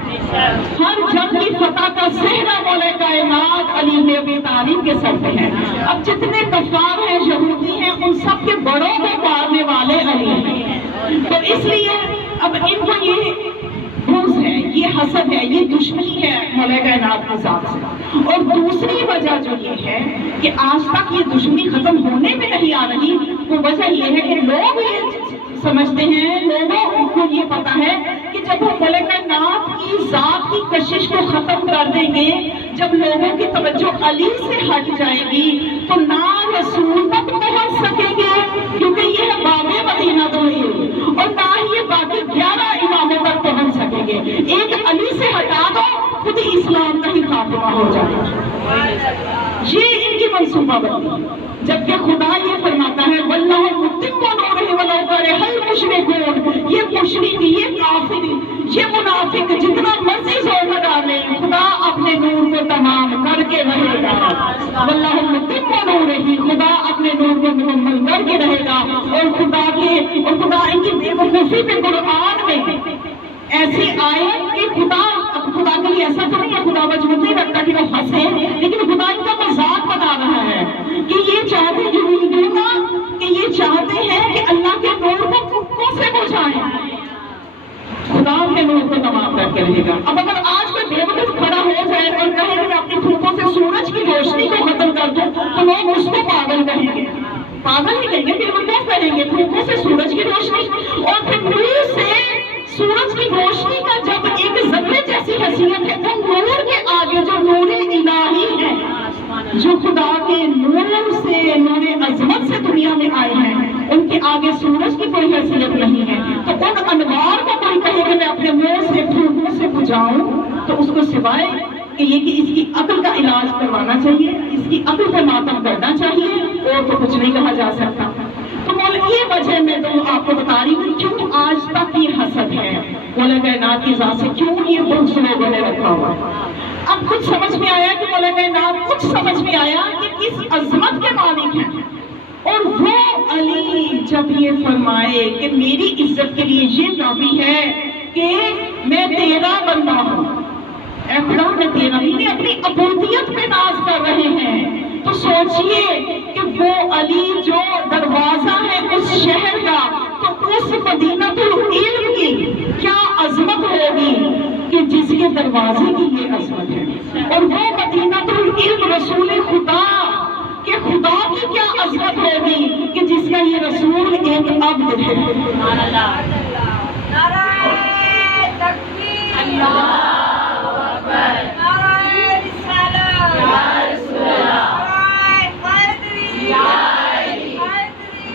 ہر جنگ کی فتح کا صحرا مولا کائنات علی بن ابی طالب کے سر پہ ہے۔ اب جتنے کفار ہیں، یہودی ہیں، ان سب کے بڑوں کو مارنے والے علی ہیں، تو اس لیے اب ان کو یہ بغض ہے، یہ حسد ہے، یہ دشمنی ہے مولا کائنات کی ذات سے۔ اور دوسری وجہ جو یہ ہے کہ آج تک یہ دشمنی ختم ہونے میں نہیں آ رہی، وہ وجہ یہ ہے کہ لوگ یہ سمجھتے ہیں، لوگوں کو یہ پتا ہے کہ جب وہ مولا کائنات کی ذات کی کشش کو ختم کر دیں گے، جب لوگوں کی توجہ علی سے ہٹ جائے گی، تو نہ رسول تک پہنچ سکیں گے کیونکہ یہ ہے باب مدینہ دونی، اور نہ ہی یہ باقی 11 اماموں تک پہنچ سکیں گے۔ ایک علی سے ہٹا دو، خود ہی اسلام کا ہی خاتمہ ہو جائے گا۔ یہ ان کی منصوبہ بندی، جبکہ خدا یہ فرماتا ہے واللہ متم نورہ ولو کرہ المشرکون، یہ مشرک، یہ کافر، یہ منافق جتنا مرضی زور لگا لیں، خدا اپنے نور کو تمام کر کے رہے گا۔ واللہ متم نورہ، خدا اپنے نور کو مکمل کر کے رہے گا۔ اور خدا ان کی بے وقوفی پہ قرآن میں ایسی آئے کہ خدا کے لیے ایسا تو نہیں ہے، خدا وجود نہیں رکھتا کہ وہ ہنسے، لیکن خدا ان کا مذاق بتا رہا ہے کہ یہ چاہتے کہ یہ چاہتے ہیں کہ اللہ کے نور کو پھوکوں سے بجھائیں، خدا کے نور کو تمام کر کے رہے گا۔ اب اگر آج کوئی بے وقوف کھڑا ہو جائے اور کہے کہ میں اپنی پھوکوں سے سورج کی روشنی کو ختم کر دوں، تو لوگ اس کو پاگل کہیں گے، پاگل ہی کہیں گے، بے وقوف کہیں گے، پھوکوں سے سورج کی روشنی، اور پھر نور سے سورج کی روشنی کا جب ایک ذرے جیسی حیثیت ہے، تو نور کے آگے جو نور الہی ہے، جو خدا کے نور سے، نور عظمت سے دنیا میں آئے ہیں، ان کے آگے سورج کی کوئی حیثیت نہیں ہے۔ تو ان انوار کو کوئی کہے کہ میں اپنے منہ سے پھوکوں سے بجھاؤں، تو اس کو سوائے کہ یہ کہ اس کی عقل کا علاج کروانا چاہیے، اس کی عقل پہ ماتم کرنا چاہیے، اور تو کچھ نہیں کہا جا سکتا۔ تو یہ وجہ میں تو آپ کو بتا رہی ہوں کیوں آج تک یہ حسد ہے مولا کائنات کی ذات سے، کیوں یہ بغض لوگوں نے رکھا ہوا ہے۔ اب کچھ سمجھ میں آیا کہ مولا کائنات، کچھ سمجھ میں آیا کہ کس عظمت کے مالک ہیں، اور وہ علی جب یہ فرمائے کہ میری عزت کے لیے یہ کافی ہے کہ میں تیرا بندہ ہوں، اے خدا میں تیرا، یہ اپنی عبودیت پہ ناز کر رہے ہیں، تو سوچئے کہ وہ علی جو دروازہ ہے اس شہر کا، تو اس مدینہ العلم کی کیا عظمت ہوگی کہ جس کے دروازے کی یہ عظمت ہے، اور وہ مدینہ العلم رسول خدا کہ خدا کی کیا عظمت ہوگی کہ جس کا یہ رسول ایک عبد ہے۔ نعرہ تکبیر، اللہ اکبر، نعرہ رسالت، یا رسول اللہ، نعرہ حیدری، یا حیدری،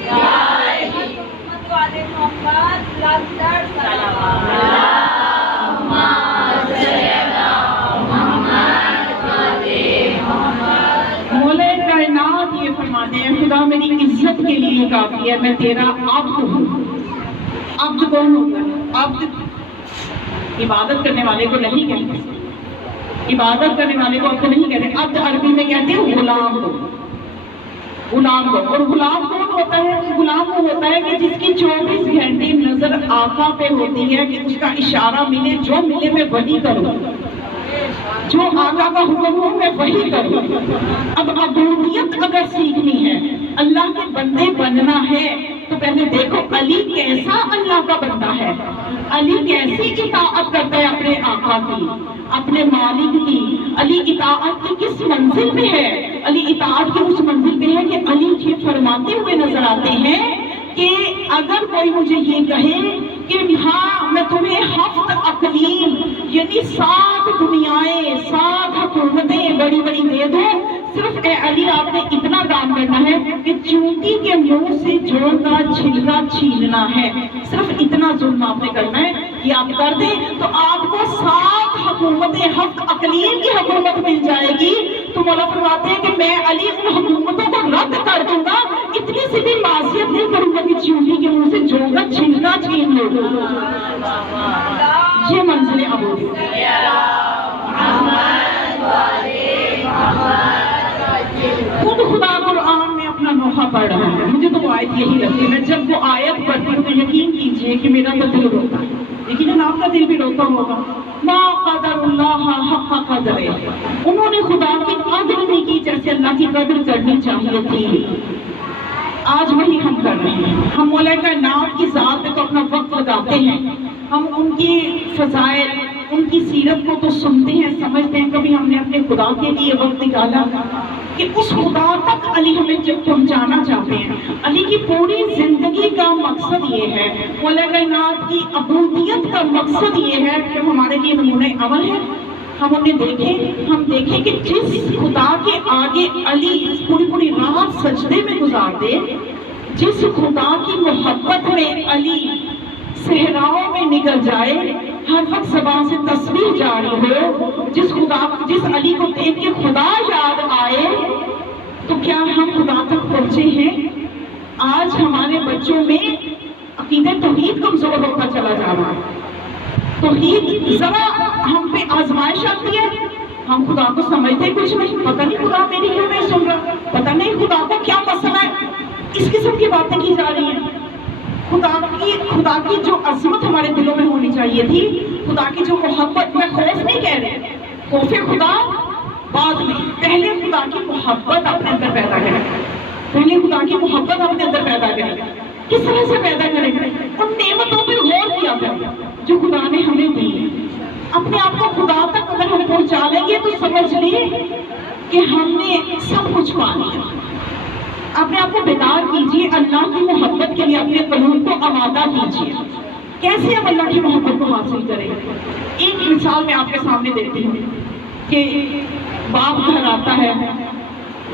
یا حیدری، محمد والے محمد، لازدر صلوات، اللہم صلی علی محمد والے محمد۔ مولا کائنات یہ فرماتے ہیں خدا میری عزت کے لیے کافی ہے، میں تیرا عبد ہوں۔ عبد کون ہوتا ہے؟ عبد عبادت کرنے والے کو نہیں کہتے، عبادت کرنے والے کو عبد نہیں کہتے، عبد عربی میں کہتے ہیں غلام کو، غلام کو۔ اور غلام کون ہوتا ہے؟ غلام وہ ہوتا ہے کہ جس کی 24 گھنٹے نظر آقا پہ ہوتی ہے کہ اس کا اشارہ ملے، جو ملے میں وہی کروں۔ جو آقا کا حکم ہو میں وہی کروں. اب عبودیت اگر سیکھنی ہے، اللہ کے بندے بننا ہے، تو پہلے دیکھو علی کیسا اللہ کا بندہ ہے، علی کیسی اطاعت کرتا ہے اپنے آقا کی، اپنے مالک کی. علی اطاعت کی کس منزل پہ ہے؟ علی اطاعت کی اس منزل پہ ہے کہ علی جی فرماتے ہوئے نظر آتے ہیں کہ اگر کوئی مجھے یہ کہے کہ ہاں میں تمہیں 7 اقلیم یعنی 7 دنیایں 7 حکومتیں بڑی بڑی دے دوں، صرف اے علی آپ نے اتنا کام کرنا ہے کہ چونٹی کے منہ سے جوڑ کا چھلکا چھیننا ہے، صرف اتنا ظلم آپ نے کرنا ہے. یہ آپ کر دیں تو آپ کو 7 حکومتیں 7 اقلیم کی حکومت مل جائے گی. تو مولا فرماتے ہیں کہ میں علی ان حکومتوں کو رد کر دوں گا، اتنی سی بھی معصیت نہیں کروں گا کہ چونٹی کے منہ سے جوڑ کا چھلکا چھین لو. یہ منزل عبودیت. خود خدا قرآن میں اپنا نوحہ پڑھ رہا ہے. مجھے تو وہ آیت یہی لگتی ہے، میں جب وہ آیت پڑھتی ہوں تو یقین کیجئے کہ میرا تو دل روتا ہے، لیکن آپ کا دل بھی روتا ہوگا. ما قدر اللہ حق قدرہ، انہوں نے خدا کی قدر نہیں کی جیسے اللہ کی قدر کرنی چاہیے تھی. آج وہی ہم کر رہے ہیں. ہم مولا کائنات کی ذات پہ تو اپنا وقت لگاتے ہیں، ہم ان کی فضائل ان کی سیرت کو تو سنتے ہیں سمجھتے ہیں، کبھی ہم نے اپنے خدا کے لیے وقت نکالا کہ اس خدا تک علی ہمیں جب پہنچانا چاہتے ہیں. علی کی پوری زندگی کا مقصد یہ ہے، مولا کائنات کی عبودیت کا مقصد یہ ہے کہ ہمارے لیے نمونہ عمل ہے. ہم انہیں دیکھیں کہ جس خدا کے آگے علی پوری رات سجدے میں گزار دے، جس خدا کی محبت میں علی صحراؤں میں نکل جائے، ہر وقت زبان سے تسبیح جاری ہو، جس علی کو دیکھ کے خدا یاد آئے، تو کیا ہم خدا تک پہنچے ہیں؟ آج ہمارے بچوں میں عقیدہ توحید کمزور ہوتا چلا جا رہا ہے. توحید ذرا ہم پہ آزمائش آتی ہے، ہم خدا کو سمجھتے کچھ نہیں، پتہ نہیں خدا میری کیوں نہیں سن رہا، پتہ نہیں خدا کو کیا مسئلہ ہے. اس قسم کی باتیں کی جا رہی ہیں. خدا کی جو عظمت ہمارے دلوں میں ہونی چاہیے تھی، خدا کی جو محبت، میں خوف نہیں کہہ رہے، خوف خدا بعد میں، پہلے خدا کی محبت اپنے اندر پیدا کریں، پہلے خدا کی محبت اپنے اندر پیدا کریں. کس طرح سے پیدا کریں؟ ان نعمتوں پہ غور کیا کریں جو خدا نے ہمیں دی. اپنے آپ کو خدا تک اگر ہم پہنچا لیں گے تو سمجھ لیں کہ ہم نے سب کچھ پا لیا. اپنے آپ کو بیدار کیجیے، اللہ کی محبت کے لیے اپنے قلوب کو آمادہ کیجیے. کیسے ہم اللہ کی محبت کو حاصل کریں؟ ایک مثال میں آپ کے سامنے دیتی ہوں کہ باپ گھر آتا ہے،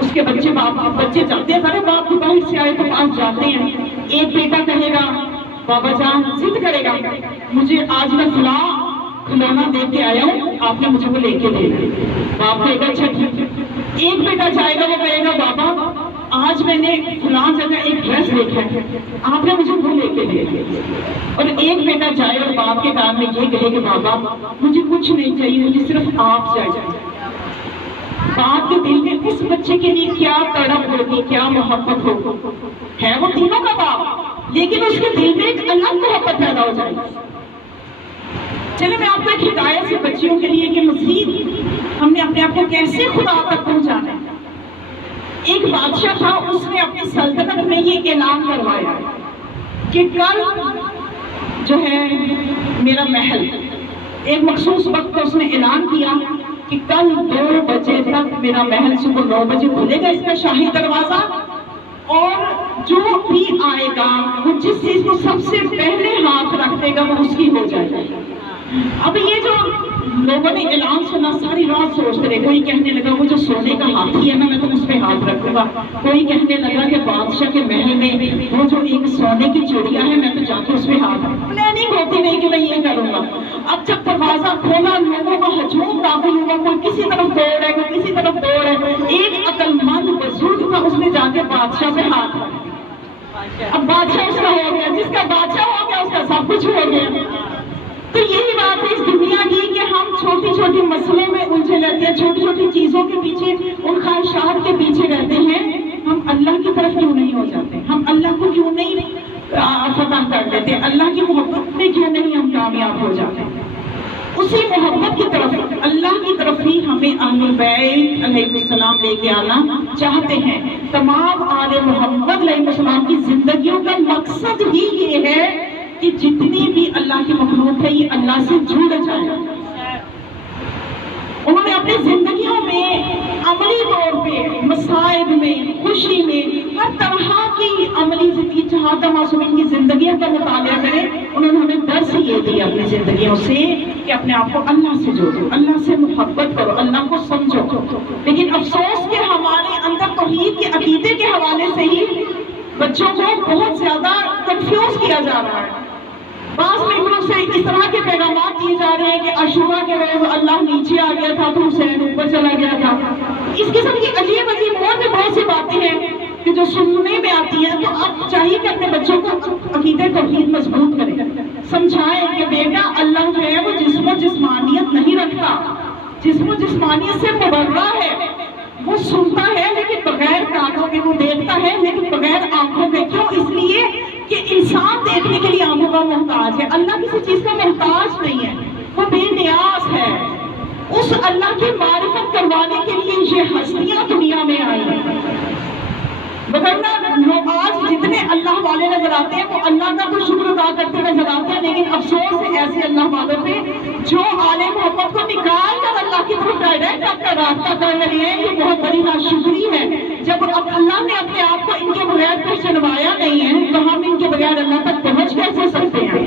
اس کے بچے جاتے ہیں، ارے باپ کو باہر سے آئے تو پاس جاتے ہیں. ایک بیٹا کہے گا بابا جان، ضد کرے گا مجھے آج میں فلاں کھلونا دے کے آیا ہوں، آپ نے مجھے وہ لے کے دے دیا. باپ کہے گا اچھا ٹھیک ہے. ایک بیٹا جائے گا، وہ کہے گا بابا آج میں نے فلاں جگہ ایک ڈریس دیکھا ہے، آپ نے مجھے وہ لے کے دے دیا. اور ایک بیٹا جائے اور باپ کے کان میں یہ کہے کہ بابا مجھے کچھ نہیں چاہیے، مجھے صرف آپ چاہیے. باپ کے دل میں اس بچے کے لیے کیا تڑپ ہوگی، کیا محبت ہوگی. ہے وہ تینوں کا باپ، لیکن اس کے دل میں ایک الگ محبت پیدا ہو جائے گی. چلے میں آپ کو ایک ہدایت سے بچیوں کے لیے کہ مزید ہم نے اپنے آپ کو کیسے خدا تک پہنچانا ہے. ایک بادشاہ تھا، اس نے اپنی سلطنت میں یہ اعلان کروایا کہ کل جو ہے میرا محل، ایک مخصوص وقت کو اس نے اعلان کیا کہ کل 2 بجے تک میرا محل، صبح 9 بجے کھلے گا اس کا شاہی دروازہ، اور جو بھی آئے گا وہ جس چیز کو سب سے پہلے ہاتھ رکھ دے گا وہ اس کی ہو جائے گا. اب یہ جو لوگوں نے اعلان سنا ساری رات سوچتے رہے. کوئی کہنے لگا وہ جو سونے کا ہاتھی ہے نا میں تو اس پہ ہاتھ رکھوں گا. کوئی کہنے لگا کہ بادشاہ کے محل میں وہ جو ایک سونے کی چڑیا ہے میں تو جا کے اس پہ ہاتھ رکھوں. پلاننگ ہوتی نہیں کہ میں یہ کروں گا. اب جب دروازہ کھولا لوگوں کا ہجوم داخل ہوا، کوئی کسی طرف دوڑ ہے، کوئی کسی طرف دوڑ ہے. ایک عقل مند بزرگ تھا، اس نے جا کے بادشاہ پہ ہاتھ رکھا. اب بادشاہ اس کا ہو گیا، جس کا بادشاہ ہو گیا اس کا سب کچھ ہو گیا. تو یہی بات ہے اس دنیا کی کہ ہم چھوٹی چھوٹی مسئلے میں الجھے رہتے ہیں، چھوٹی چھوٹی چیزوں کے پیچھے، ان خواہشات کے پیچھے رہتے ہیں. ہم اللہ کی طرف کیوں نہیں ہو جاتے؟ ہم اللہ کو کیوں نہیں فتح کر لیتے؟ اللہ کی محبت میں کیوں نہیں ہم کامیاب ہو جاتے؟ اس اسی محبت کی طرف، اللہ کی طرف ہی ہمیں اہل بیت علیہ السلام لے کے آنا چاہتے ہیں۔ تمام آل محمد علیہ السلام کی زندگیوں کا مقصد ہی یہ ہے کہ جتنی بھی اللہ کی مخلوق ہے یہ اللہ سے جڑ جائے۔ انہوں نے اپنی زندگیوں میں عملی طور پہ مصائب میں، خوشی میں، ہر طرح کی عملی زندگی، چہاتا معصومین کی زندگیوں کا مطالعہ کریں۔ انہوں نے ہمیں درس یہ دیا اپنی زندگیوں سے کہ اپنے آپ کو اللہ سے جوڑو، اللہ سے محبت کرو، اللہ کو سمجھو۔ لیکن افسوس کہ ہمارے اندر توحید کے عقیدے کے حوالے سے ہی بچوں کو بہت زیادہ کنفیوز کیا جا رہا ہے۔ بعض ممبروں سے اس طرح کے پیغامات دیے جا رہے ہیں کہ عاشورہ کے روز اللہ نیچے آ گیا تھا تو حسین اوپر چلا گیا تھا۔ اس قسم کی عجیب عجیب اور بھی بہت سی باتیں ہیں کہ جو سننے میں آتی ہیں۔ تو اب چاہیے کہ اپنے بچوں کو عقیدہ توحید مضبوط کریں، سمجھائیں کہ بیٹا اللہ جو ہے وہ جسم و جسمانیت نہیں رکھتا، جسم و جسمانیت سے مبرہ ہے۔ وہ سنتا ہے لیکن بغیر کانوں کے، وہ دیکھتا ہے لیکن بغیر آنکھوں کے۔ کیوں؟ اس لیے کہ انسان دیکھنے کے لیے آنکھوں کا محتاج ہے، اللہ کسی چیز کا محتاج نہیں ہے، وہ بے نیاز ہے۔ اس اللہ کی معرفت کروانے کے لیے یہ ہستیاں دنیا میں آئی ہیں۔ وگرنہ آج جتنے اللہ والے نظر آتے ہیں وہ اللہ کا تو شکر ادا کرتے نظر آتے ہیں، لیکن افسوس ہے ایسے اللہ والوں پہ جو آل محمد کو نکال کر اللہ کی طرف ڈائریکٹ آپ کا رابطہ کر رہے ہیں۔ یہ بہت بڑی ناشکری ہے۔ جب اب اللہ نے اپنے آپ کو ان کے بغیر پہچانوایا نہیں ہے تو ہم ان کے بغیر اللہ تک پہنچ کیسے سکتے ہیں؟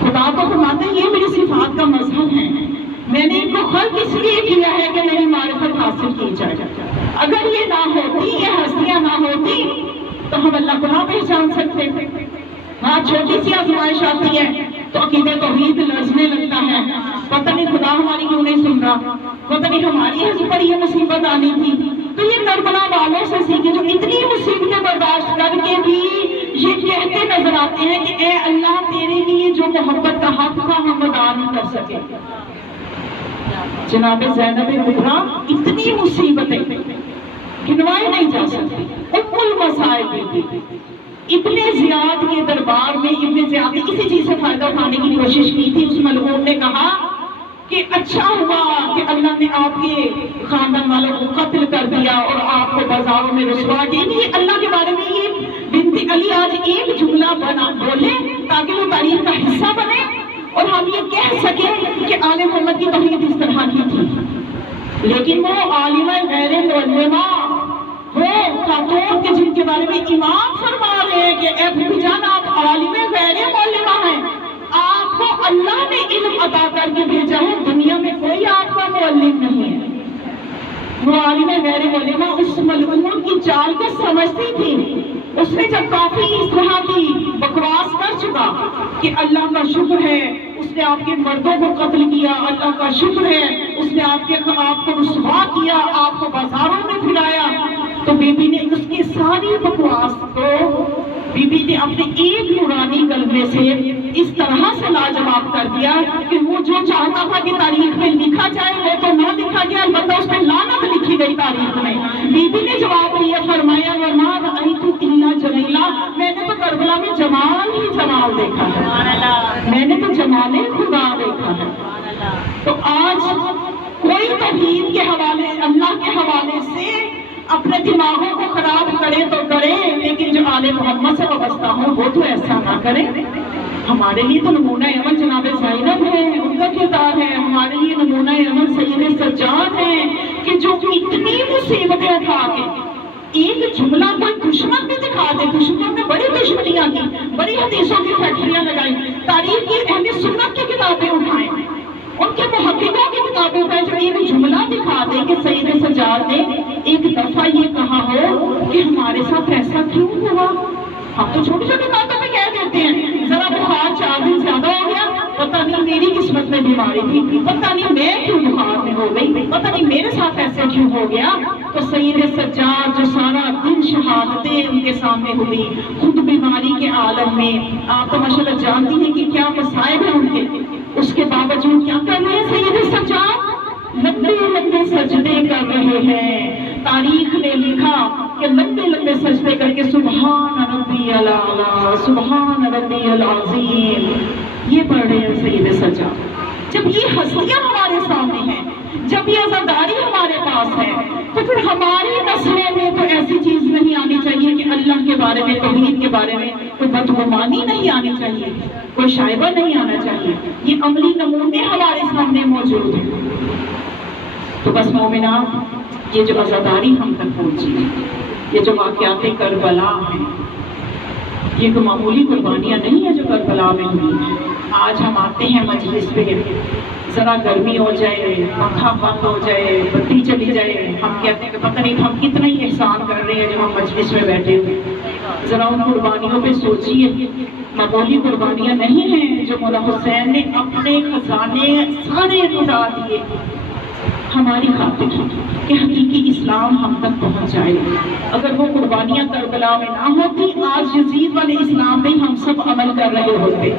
خدا کو فرماتے ہیں یہ میری صفات کا مظہر ہے، میں نے ان کو خلق اس لیے کیا ہے کہ میری معرفت حاصل کی جائے۔ اگر یہ نہ ہوتی، یہ ہستیاں نہ ہوتی تو ہم اللہ کو نہ پہچان سکتے۔ ہاں چھوٹی سی آزمائش آتی ہے تو عقیدہ توحید لرزنے لگتا ہے، پتہ نہیں خدا ہماری کیوں نہیں سن رہا، پتہ نہیں ہماری حضرت پر یہ مصیبت آنی تھی۔ تو یہ کربلا والوں سے سیکھے جو اتنی مصیبتیں برداشت کر کے بھی یہ کہتے نظر آتے ہیں کہ اے اللہ تیرے لیے جو محبت کا حق تھا ہم ادا نہیں کر سکے۔ جناب زینب کبریٰ اتنی مصیبتیں گنوائے نہیں جا سکتی، ام المصائب تھی۔ ابن زیاد کے دربار میں ابن زیاد نے کسی چیز سے فائدہ اٹھانے کی کوشش کی تھی۔ اس ملعون نے کہا کہ اچھا ہوا کہ اللہ نے آپ کے خاندان والوں کو قتل کر دیا اور آپ کو بازاروں میں رسوا کیا۔ یہ اللہ کے بارے میں یہ بنت علی آج ایک جملہ بولے تاکہ وہ تاریخ کا حصہ بنے اور ہم یہ کہہ سکیں کہ آل محمد کی توحید اس طرح کی تھی۔ لیکن وہ عالمہ غیر معلمہ، وہ خاتون کے جن کے بارے میں امام فرما رہے ہیں کہ اے بھائی جان آپ عالمہ غیر معلمہ ہیں، آپ کو اللہ نے علم عطا کر کے بھیجا ہے، دنیا میں کوئی آپ کا معلم نہیں ہے۔ وہ عالمہ غیر معلمہ اس ملعون کی چال کو سمجھتی تھی۔ اس نے جب کافی اس طرح کی بکواس کر چکا کہ اللہ کا شکر ہے اس نے آپ کے مردوں کو قتل کیا، اللہ کا شکر ہے اس نے آپ کو رسوا کیا، آپ کو بازاروں میں پھرایا، تو بی بی نے اس کی ساری بکواس کو بی بی نے اپنے ایک نورانی کلمے سے اس طرح سے لاجواب کر دیا کہ وہ جو چاہتا تھا کہ تاریخ میں لکھا جائے وہ تو نہ لکھا گیا، البتہ اس میں لعنت لکھی گئی تاریخ میں۔ بی بی نے جواب دیا، فرمایا وما رأیت الا جمیلا، میں نے تو کربلا میں جمال ہی جمال دیکھا ہے، میں نے تو جمال خدا دیکھا ہے۔ تو آج کوئی توحید کے حوالے، اللہ کے حوالے سے اپنے دماغوں کو خراب کرے تو کرے، لیکن جو آل محمد سے وابستہ ہوں وہ تو ایسا نہ کرے۔ ہمارے لیے تو نمونہ عمل جناب زینب ہے، ان کا کردار ہے۔ ہمارے لیے نمونہ عمل سید سجاد ہے کہ جو اتنی مصیبتیں اٹھا کے ایک جملہ کوئی دشمن بھی دکھا دے، دشمن نے بڑی دشمنیاں کی، بڑی حدیثوں کی فیکٹریاں لگائی، تاریخ کی اہل سنت کی کتابیں اٹھائیں، ان کے محققوں کی کتابیں اٹھائیں، جو ایک جملہ دکھا دے کہ سید سجاد نے ایک دفعہ یہ کہا ہو کہ ہمارے ساتھ ایسا کیوں ہوا۔ ہم تو چھوٹی چھوٹی باتوں میں کہہ دیتے ہیں، ذرا بخار 4 دن زیادہ ہو گیا، پتہ نہیں میری قسمت میں بیماری تھی، پتہ نہیں میں کیوں بخار میں ہو گئی، پتہ نہیں میرے ساتھ ایسا کیوں ہو گیا۔ تو سید سجاد جو سارا دن شہادتیں ان کے سامنے ہوئی، خود بیماری کے عالم میں، آپ تو ماشاءاللہ جانتی ہیں کہ کیا مصائب ہیں ان کے، اس کے باوجود کیا کر رہے ہیں سید سجاد؟ لمبے لمبے سجدے کر رہے ہیں۔ تاریخ نے لکھا کہ لمبے لمبے سجدے کر کے سبحان ربی الاعلی، سبحان ربی العظیم یہ پڑھ رہے ہیں سید سجاد۔ جب یہ اللہ کے بارے میں، توحید کے بارے میں کوئی بدگمانی نہیں آنی چاہیے، کوئی شائبہ نہیں آنا چاہیے. یہ عملی نمونے ہمارے سامنے موجود ہیں. تو بس مومنان، یہ جو عزاداری ہم تک پہنچی ہے، یہ جو واقعات کربلا ہیں، یہ کوئی معمولی قربانیاں نہیں ہیں جو کربلا میں ہوئی ہیں. آج ہم آتے ہیں مجلس پہ، ذرا گرمی ہو جائے، پنکھا بند ہو جائے، بتی چلی جائے، ہم کہتے ہیں کہ پتہ نہیں ہم کتنا ہی احسان کر رہے ہیں جو ہم مجلس میں بیٹھے ہوئے. ذرا ان قربانیوں پہ سوچیے، معمولی قربانیاں نہیں ہیں جو مولا حسین نے اپنے خزانے سارے لٹا دیے ہماری خاطر کہ حقیقی اسلام ہم تک پہنچ جائے. اگر وہ قربانیاں کربلا میں نہ ہوتی، آج یزید والے اسلام میں ہم سب عمل کر رہے ہوتے.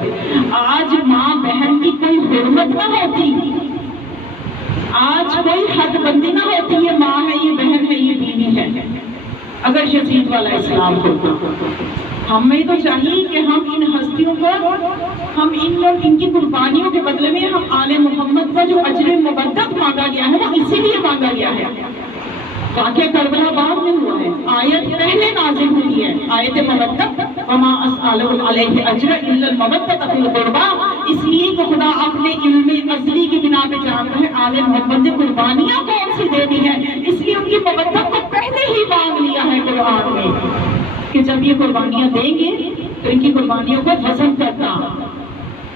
آج ماں بہن کی کوئی حرمت نہ ہوتی، آج کوئی حد بندی نہ ہوتی، یہ ماں ہے، یہ بہن ہے، یہ بیوی ہے. اگر یزید والا اسلام ہوتا، ہمیں تو چاہیے کہ ہم ان ہستیوں کو، ہم ان کی قربانیوں کے بدلے میں ہم آل محمد کا جو اجر مبدت مانگا گیا ہے وہ اسی لیے مانگا گیا ہے. واقعہ کربلا بعد میں ہوا ہے، آیت پہلے نازل ہوئی ہے، آیت مبدت وما اسألکم علیہ اجر الا المودۃ فی القربى. اس لیے کہ خدا اپنے علم ازلی کی بنا پہ جانتا ہے آل محمد نے قربانیاں کون سی دینی ہے، اس لیے ان کی مبدت کو پہلے ہی مانگ لیا ہے قرآن میں کہ جب یہ قربانیاں دیں گے تو ان کی قربانیوں کو وزن کرنا.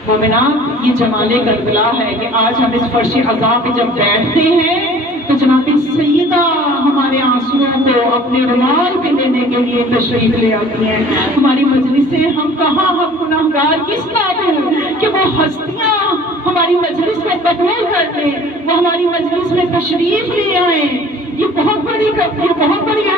مومنان، یہ جمال کربلا ہے کہ آج ہم اس فرش عزا پہ جب بیٹھتے ہیں تو جناب سیدہ ہمارے آنسوؤں کو اپنے رومال پہ لینے کے لیے تشریف لے آتی ہیں. ہماری مجلس سے ہم کہاں، ہم گناہگار کس قابل کہ وہ ہستیاں ہماری مجلس میں قبول کر لیں، وہ ہماری مجلس میں تشریف لے آئیں. یہ بہت بڑی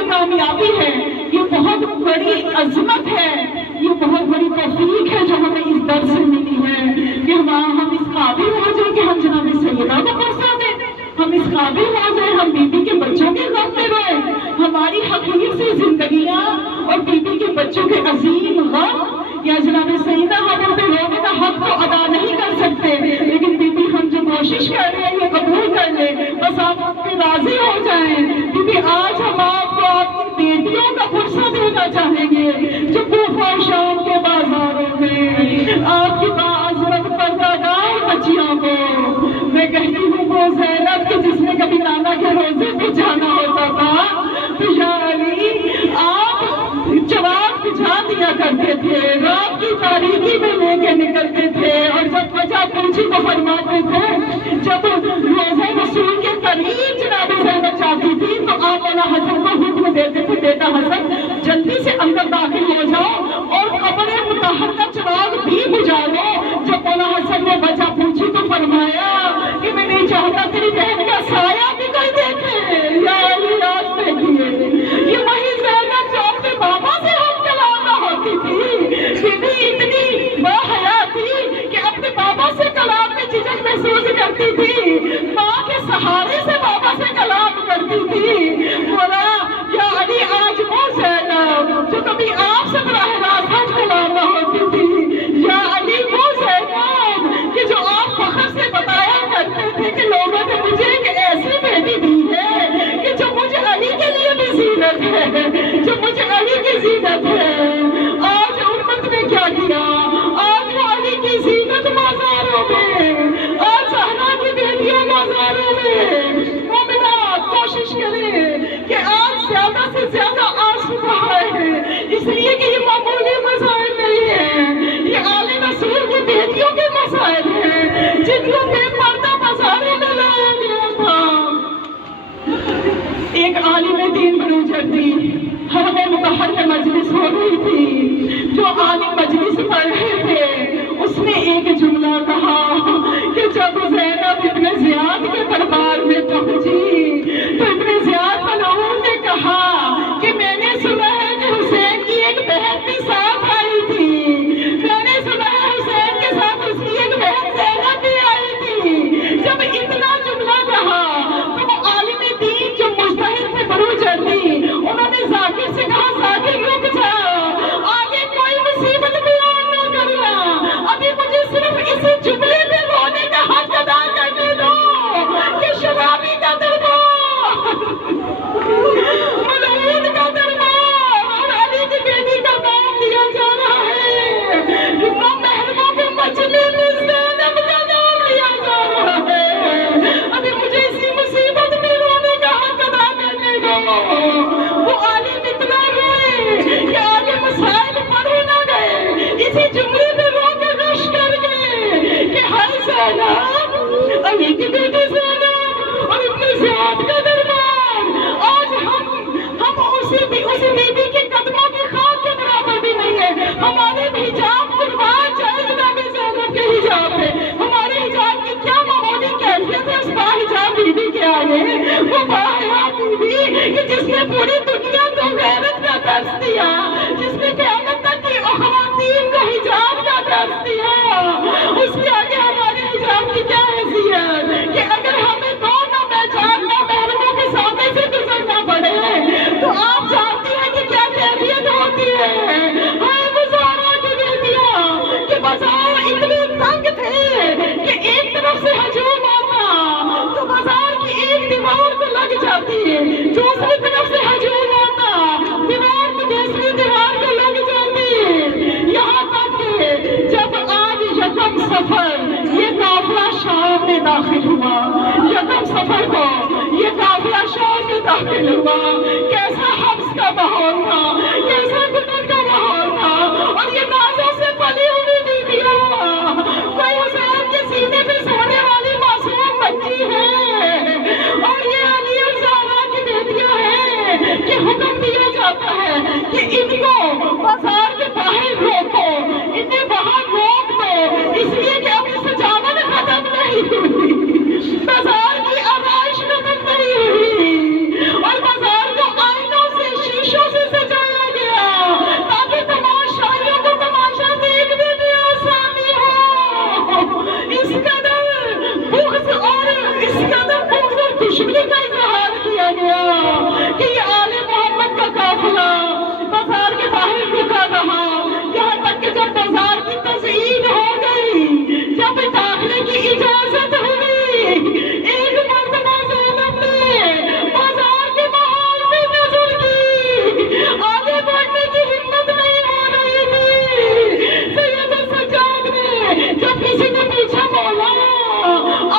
کامیابی ہے، یہ بہت بڑی عظمت ہے، یہ بہت بڑی توفیق ہے جو ہمیں اس در سے ملی ہے کہ ہم اس قابل ہو جائیں کہ ہم جناب سیدہ کو پرسا دیں، ہم اس قابل ہو جائیں ہم بیوی کے بچوں کے غم میں رہیں. ہماری حقیر سے زندگیاں اور بیوی کے بچوں کے عظیم غم یا جناب سیدہ ہم ان پہ رونے کا حق تو ادا نہیں کر سکتے، لیکن بیوی ہم جو کوشش کر رہے ہیں یہ قبول کر لیں، بس آپ ان پہ راضی ہو جائیں. بیوی آج ہم آپ کو آپ کی بیٹیوں کا فرصہ دینا چاہیں گے جو کوفہ اور شام کے بازاروں میں آپ کی باعظمت پردہ دار بچیوں کو میں کہتی ہوں وہ زینب کہ جس نے کبھی نانا کے روزے پہ جانا ہوتا تھا تو یا علی آپ چراغ بجھا دیا کرتے تھے، رات کی تاریکی میں لے کے نکلتے تھے، اور جب وجہ پوچھی تو فرماتے تھے جب روزہ رسول کے قریب جناب زینب جاتی تھی تو آپ مولا حسن کو حکم دیتے تھے بیٹا حسن جلدی سے اندر داخل ہو جاؤ اور قبر مطہر کا چراغ بھی بجھا دو. جب مولا حسن نے وجہ پوچھی تو فرمایا کہ میں نہیں چاہتا تیری بہن کا سایہ بھی کوئی دیکھے. یا علی آج دیکھیے یہ وہی زینب جو اپنے بابا سے ہم کلام نہ ہوتی تھی، بیوی اتنی باحیا تھی کہ اپنے بابا سے کلام میں جھجک محسوس کرتی تھی، ماں کے سہارے سے بابا سے کلام کرتی تھی. بولا یا علی آج وہ نے پوری دنیا کو غیرت کا درس دیا، جس نے قیامت تک کی خواتین کو حجاب کا درس دیا، اس کے آگے ہمارے حجاب کی کیا حیثیت کہ اگر ہمیں دو نہ پہچان نہ محرموں کے سامنے سے گزرنا پڑے تو آپ جانتی ہیں کہ کیا کیفیت ہوتی ہے۔ ہائے وہ زہرا کی بیٹیاں کہ بازار اتنے تنگ تھے کہ ایک طرف سے ہجوم آتا تو بازار کی ایک دیوار کو لگ جاتی ہے، دوسری طرف سے ہجوم آتا دیوار کو دوسری دیوار کو لگ جاتی ہے، یہاں تک کہ جب آج یکم سفر یہ قافلہ شام میں داخل ہوا، یکم سفر کو یہ قافلہ شام میں داخل ہوا، کیسا حبس کا ماحول تھا، کیسا گنر کا ماحول تھا، اور یہ نازوں سے پلی ہوئی بیویاں، کوئی حسین کے سینے پہ سونے والی معصوم بچی ہے، اور یہ علی اور زہرا کی بیٹیاں ہیں کہ حکم دیا جاتا ہے کہ ان کو بازار کے باہر روکو، انہیں وہاں روک دو، اس لیے کہ اب سجاوٹ ختم نہیں ہوئی، بازار کی آرائش ختم نہیں ہوئی، اور بازار کو آئینوں سے شیشوں سے سجایا گیا تاکہ تماشائیوں کو تماشا دیکھنے میں آسانی ہو۔ اس قدر بغض اور دشمنی کا اظہار کیا گیا کہ یہ آل محمد کا قافلہ بازار کے باہر رکا رہا، یہاں تک کہ جب بازار کی تزئین ہو گئی، جب داخلے کی اجازت ہوئی، ایک مرتبہ زینب نے بازار کے ماحول پہ نظر کی، آگے بڑھنے کی ہمت نہیں ہو رہی تھی۔ سید سجاد نے جب کسی نے پوچھا مولا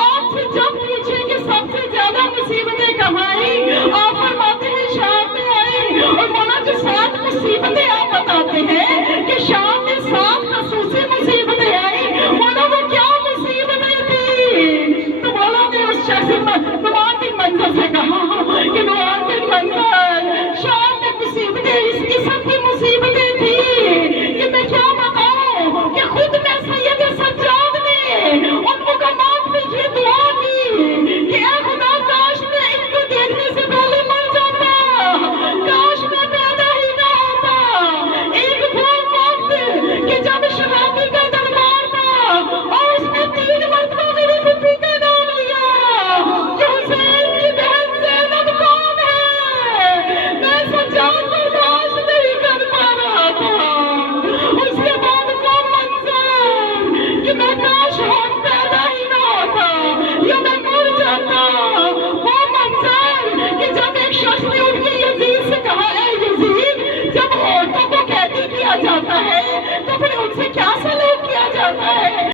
آپ سے جب پوچھیں کہ سب سے زیادہ مصیبتیں کہاں آئیں، آپ فرماتے ہیں شام میں آئی، اور مولا جو 7 مصیبتیں آپ بتاتے ہیں کہ شام میں 7 خصوصی مصیبتیں آئیں، مولا وہ کیا مصیبتیں تھیں؟ تو مولا نے اس شخص نعمان بن منظر سے کہا کہ نعمان بن منظر شام میں مصیبتیں اس قسم کی مصیبتیں